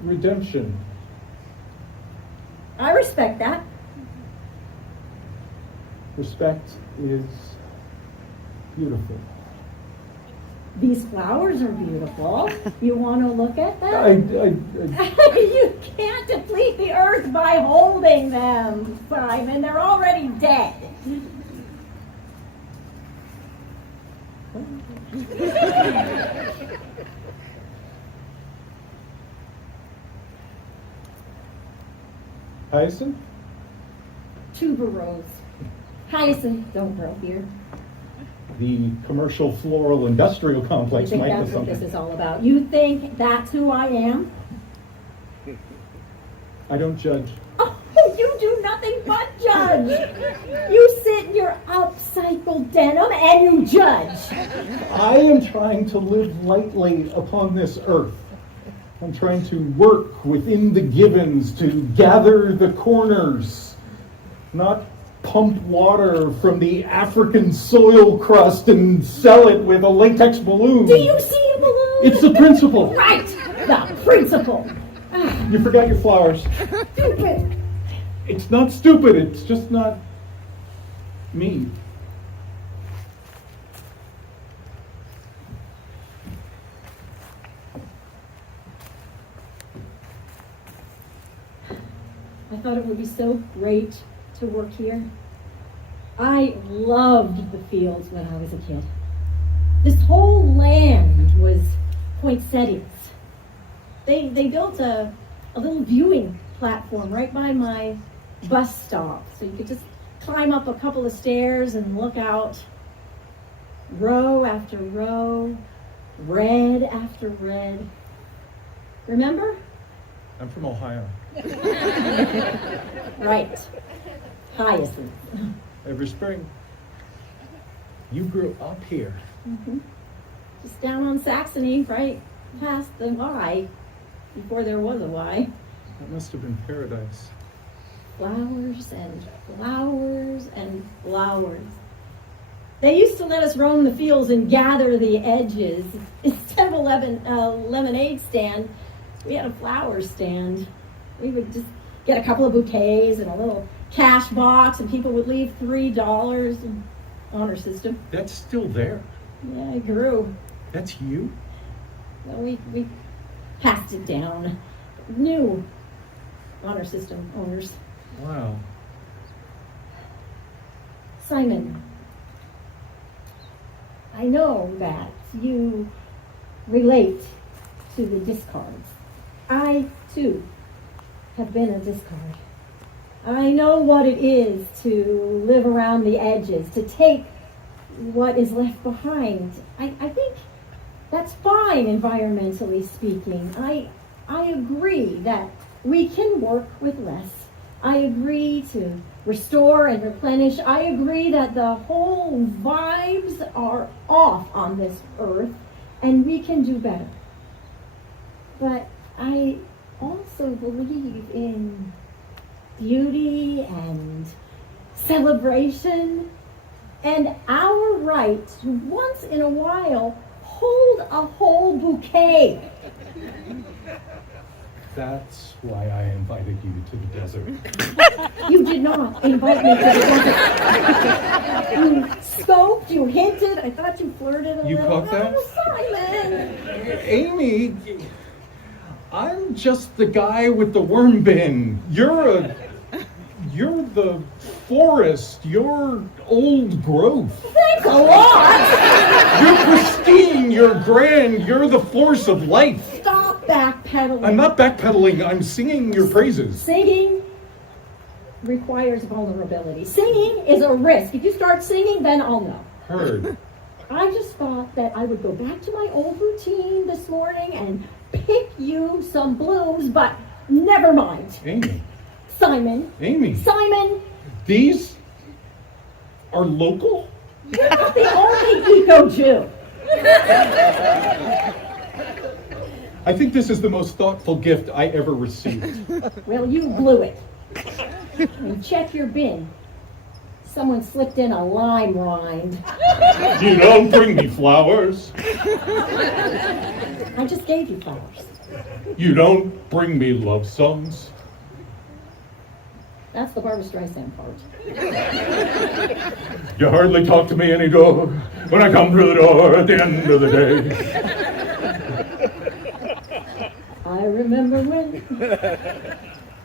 redemption. I respect that. Respect is beautiful. These flowers are beautiful. You want to look at them? You can't deplete the earth by holding them, Simon. They're already dead. Hyacinth? Tuberose. Hyacinth don't grow here. The commercial floral industrial I complex think might be that's what something. this is all about. You think that's who I am? I don't judge. Oh, you do nothing but judge. You sit in your upcycled denim and you judge. I am trying to live lightly upon this earth. I'm trying to work within the givens, to gather the corners, not pump water from the African soil crust and sell it with a latex balloon. Do you see a balloon? It's the principle. Right, the principle. You forgot your flowers. Stupid. It's not stupid, it's just not me. I thought it would be so great to work here. I loved the fields when I was a kid. This whole land was poinsettias. They built a little viewing platform right by my bus stop, so you could just climb up a couple of stairs and look out. Row after row, red after red. Remember? I'm from Ohio. Right. Hyacinth. Every spring. You grew up here. Mm-hmm. Just down on Saxony, right past the Y, before there was a Y. That must have been paradise. Flowers and flowers and flowers. They used to let us roam the fields and gather the edges. Instead of a lemonade stand, we had a flower stand. We would just get a couple of bouquets and a little cash box, and people would leave $3 in honor system. That's still there. Yeah, it grew. That's you? Well, we passed it down. New honor system owners. Wow. Simon, I know that you relate to the discards. I, too, have been a discard. I know what it is to live around the edges, to take what is left behind. I think that's fine, environmentally speaking. I agree that we can work with less. I agree to restore and replenish. I agree that the whole vibes are off on this earth and we can do better. But I also believe in beauty and celebration and our right to once in a while hold a whole bouquet. That's why I invited you to the desert. You did not invite me to the desert. You scoped, you hinted, I thought you flirted a You little. caught that? Oh, Simon! Amy, I'm just the guy with the worm bin. You're the forest. You're old growth. Thanks a lot! You're pristine. You're grand. You're the force of life. Stop backpedaling. I'm not backpedaling. I'm singing your praises. Singing requires vulnerability. Singing is a risk. If you start singing, then I'll know. Heard. I just thought that I would go back to my old routine this morning and pick you some blues, but never mind. Amy. Simon. Amy. Simon. These are local? You're not the only eco-Jew. I think this is the most thoughtful gift I ever received. Well, you blew it. And check your bin. Someone slipped in a lime rind. You don't bring me flowers. I just gave you flowers. You don't bring me love songs. That's the Barbra Streisand part. You hardly talk to me any door when I come through the door at the end of the day. I remember when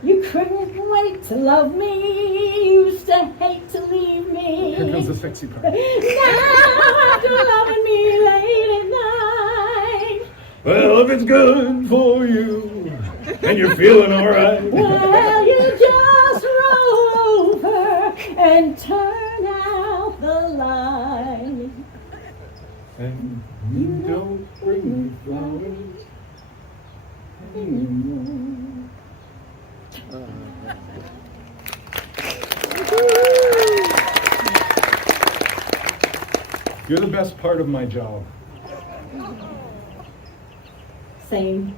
you couldn't wait to love me, you used to hate to leave me. Here comes the sexy part. Now after loving me late at night. Well, if it's good for you and you're feeling all right. Well, you just roll over and turn out the light. And you don't bring me flowers. You're the best part of my job. Same.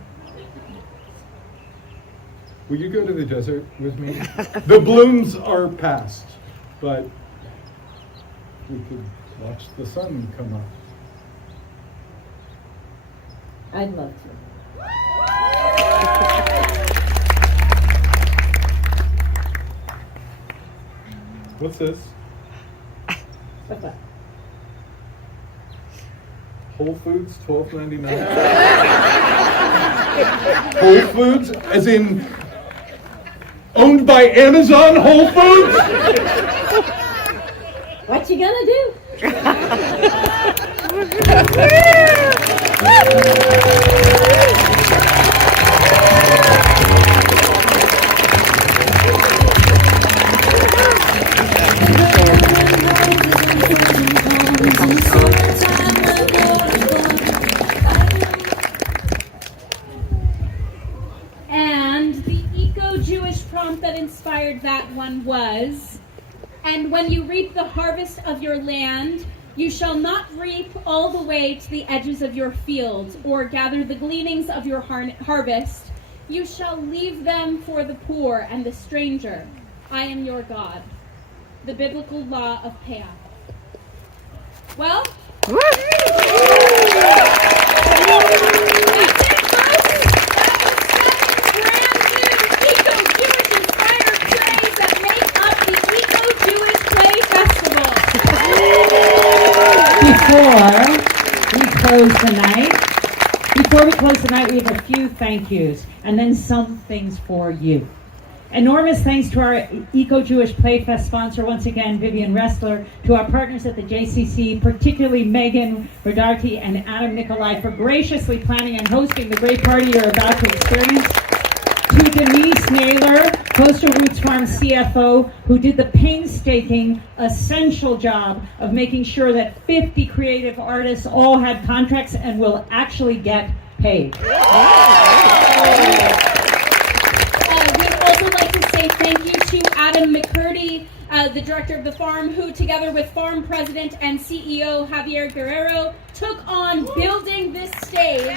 Will you go to the desert with me? The blooms are past, but we could watch the sun come up. I'd love to. What's this? What's that? Whole Foods, $12.99. Whole Foods, as in owned by Amazon Whole Foods? What you gonna do? And the eco-Jewish prompt that inspired that one was, and when you reap the harvest of your land, you shall not reap all the way to the edges of your fields, or gather the gleanings of your harvest. You shall leave them for the poor and the stranger. I am your God. The biblical law of payoff. Well, Before we close tonight, we have a few thank yous and then some things for you. Enormous thanks to our Eco-Jewish Playfest sponsor, once again, Vivian Ressler, to our partners at the JCC, particularly Megan Rodarty and Adam Nikolai, for graciously planning and hosting the great party you're about to experience. To Denise Naylor, Coastal Roots Farm CFO, who did the painstaking, essential job of making sure that 50 creative artists all had contracts and will actually get paid. We'd also like to say thank you to Adam McCurdy, the director of the farm, who together with farm president and CEO Javier Guerrero took on building this stage.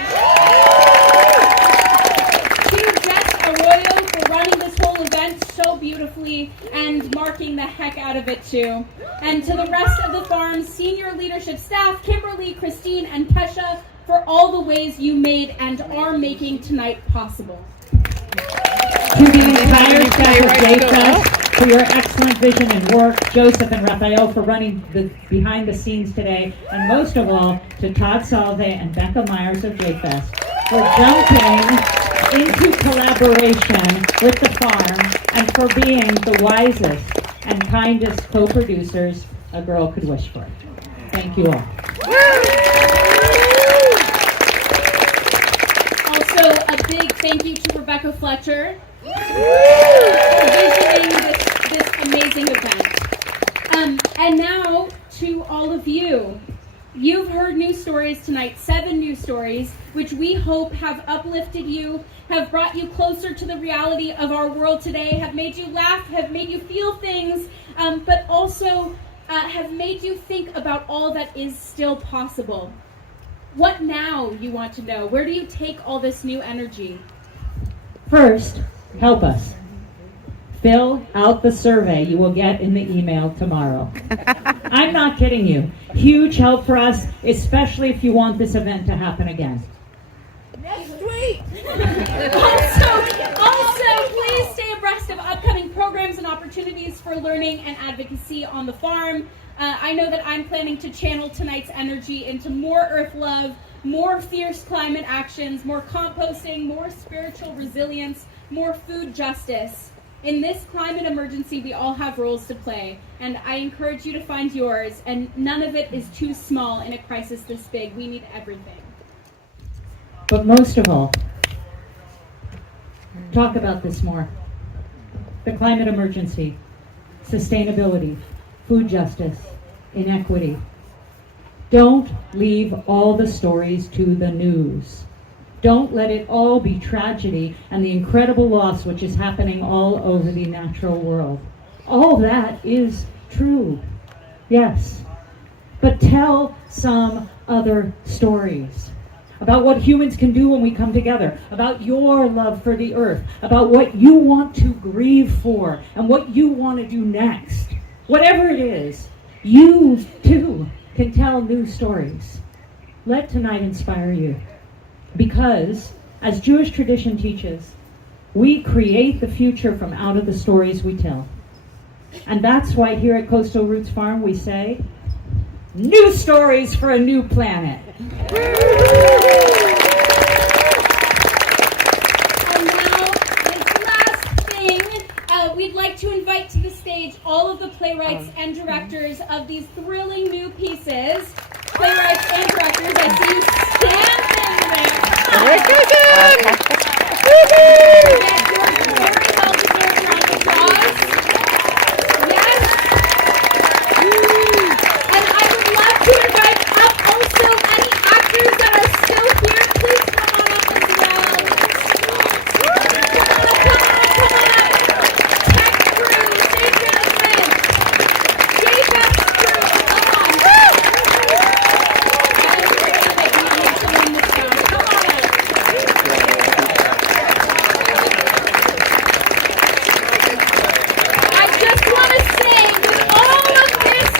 To Jess Arroyo for running this whole event so beautifully and marking the heck out of it too. And to the rest of the farm's senior leadership staff, Kimberly, Christine, and Kesha, for all the ways you made and are making tonight possible. To the entire staff of JFEST for your excellent vision and work, Joseph and Raphael for running the behind the scenes today, and most of all, to Todd Salve and Becca Myers of JFEST for jumping into collaboration with the farm and for being the wisest and kindest co-producers a girl could wish for. Thank you all. Also, a big thank you to Rebecca Fletcher for visioning this amazing event. And now to all of you. You've heard news stories tonight, 7 news stories, which we hope have uplifted you, have brought you closer to the reality of our world today, have made you laugh, have made you feel things, but also have made you think about all that is still possible. What now, you want to know? Where do you take all this new energy? First, help us. Fill out the survey you will get in the email tomorrow. I'm not kidding you. Huge help for us, especially if you want this event to happen again. Next week! Also, please stay abreast of upcoming programs and opportunities for learning and advocacy on the farm. I know that I'm planning to channel tonight's energy into more earth love, more fierce climate actions, more composting, more spiritual resilience, more food justice. In this climate emergency, we all have roles to play, and I encourage you to find yours, and none of it is too small in a crisis this big. We need everything. But most of all, talk about this more. The climate emergency, sustainability, food justice, inequity. Don't leave all the stories to the news. Don't let it all be tragedy and the incredible loss which is happening all over the natural world. All that is true, yes. But tell some other stories about what humans can do when we come together, about your love for the earth, about what you want to grieve for and what you want to do next. Whatever it is, you too can tell new stories. Let tonight inspire you. Because, as Jewish tradition teaches, we create the future from out of the stories we tell. And that's why here at Coastal Roots Farm we say, new stories for a new planet. we'd like to invite to the stage all of the playwrights and directors of these thrilling new pieces. Playwrights and directors, I see you standing there. Yes, you're very well-deserved round of applause. Yes. And I would love to invite up also any actors that are still here. Please come on up as well. Come on up. Tech crew, stage management. JFEST crew, come on. I just want to say, with all of this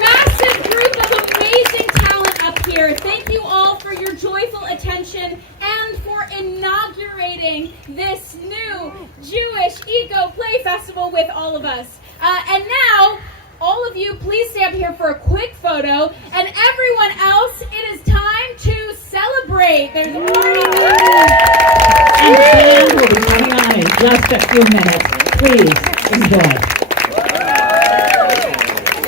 massive group of amazing talent up here, thank you all for your joyful attention and for inaugurating this new Jewish Eco Play Festival with all of us. And now, all of you, please stay up here for a quick photo. And everyone else, it is time to celebrate. There's a party going. And the band will be coming on in just a few minutes. Please enjoy.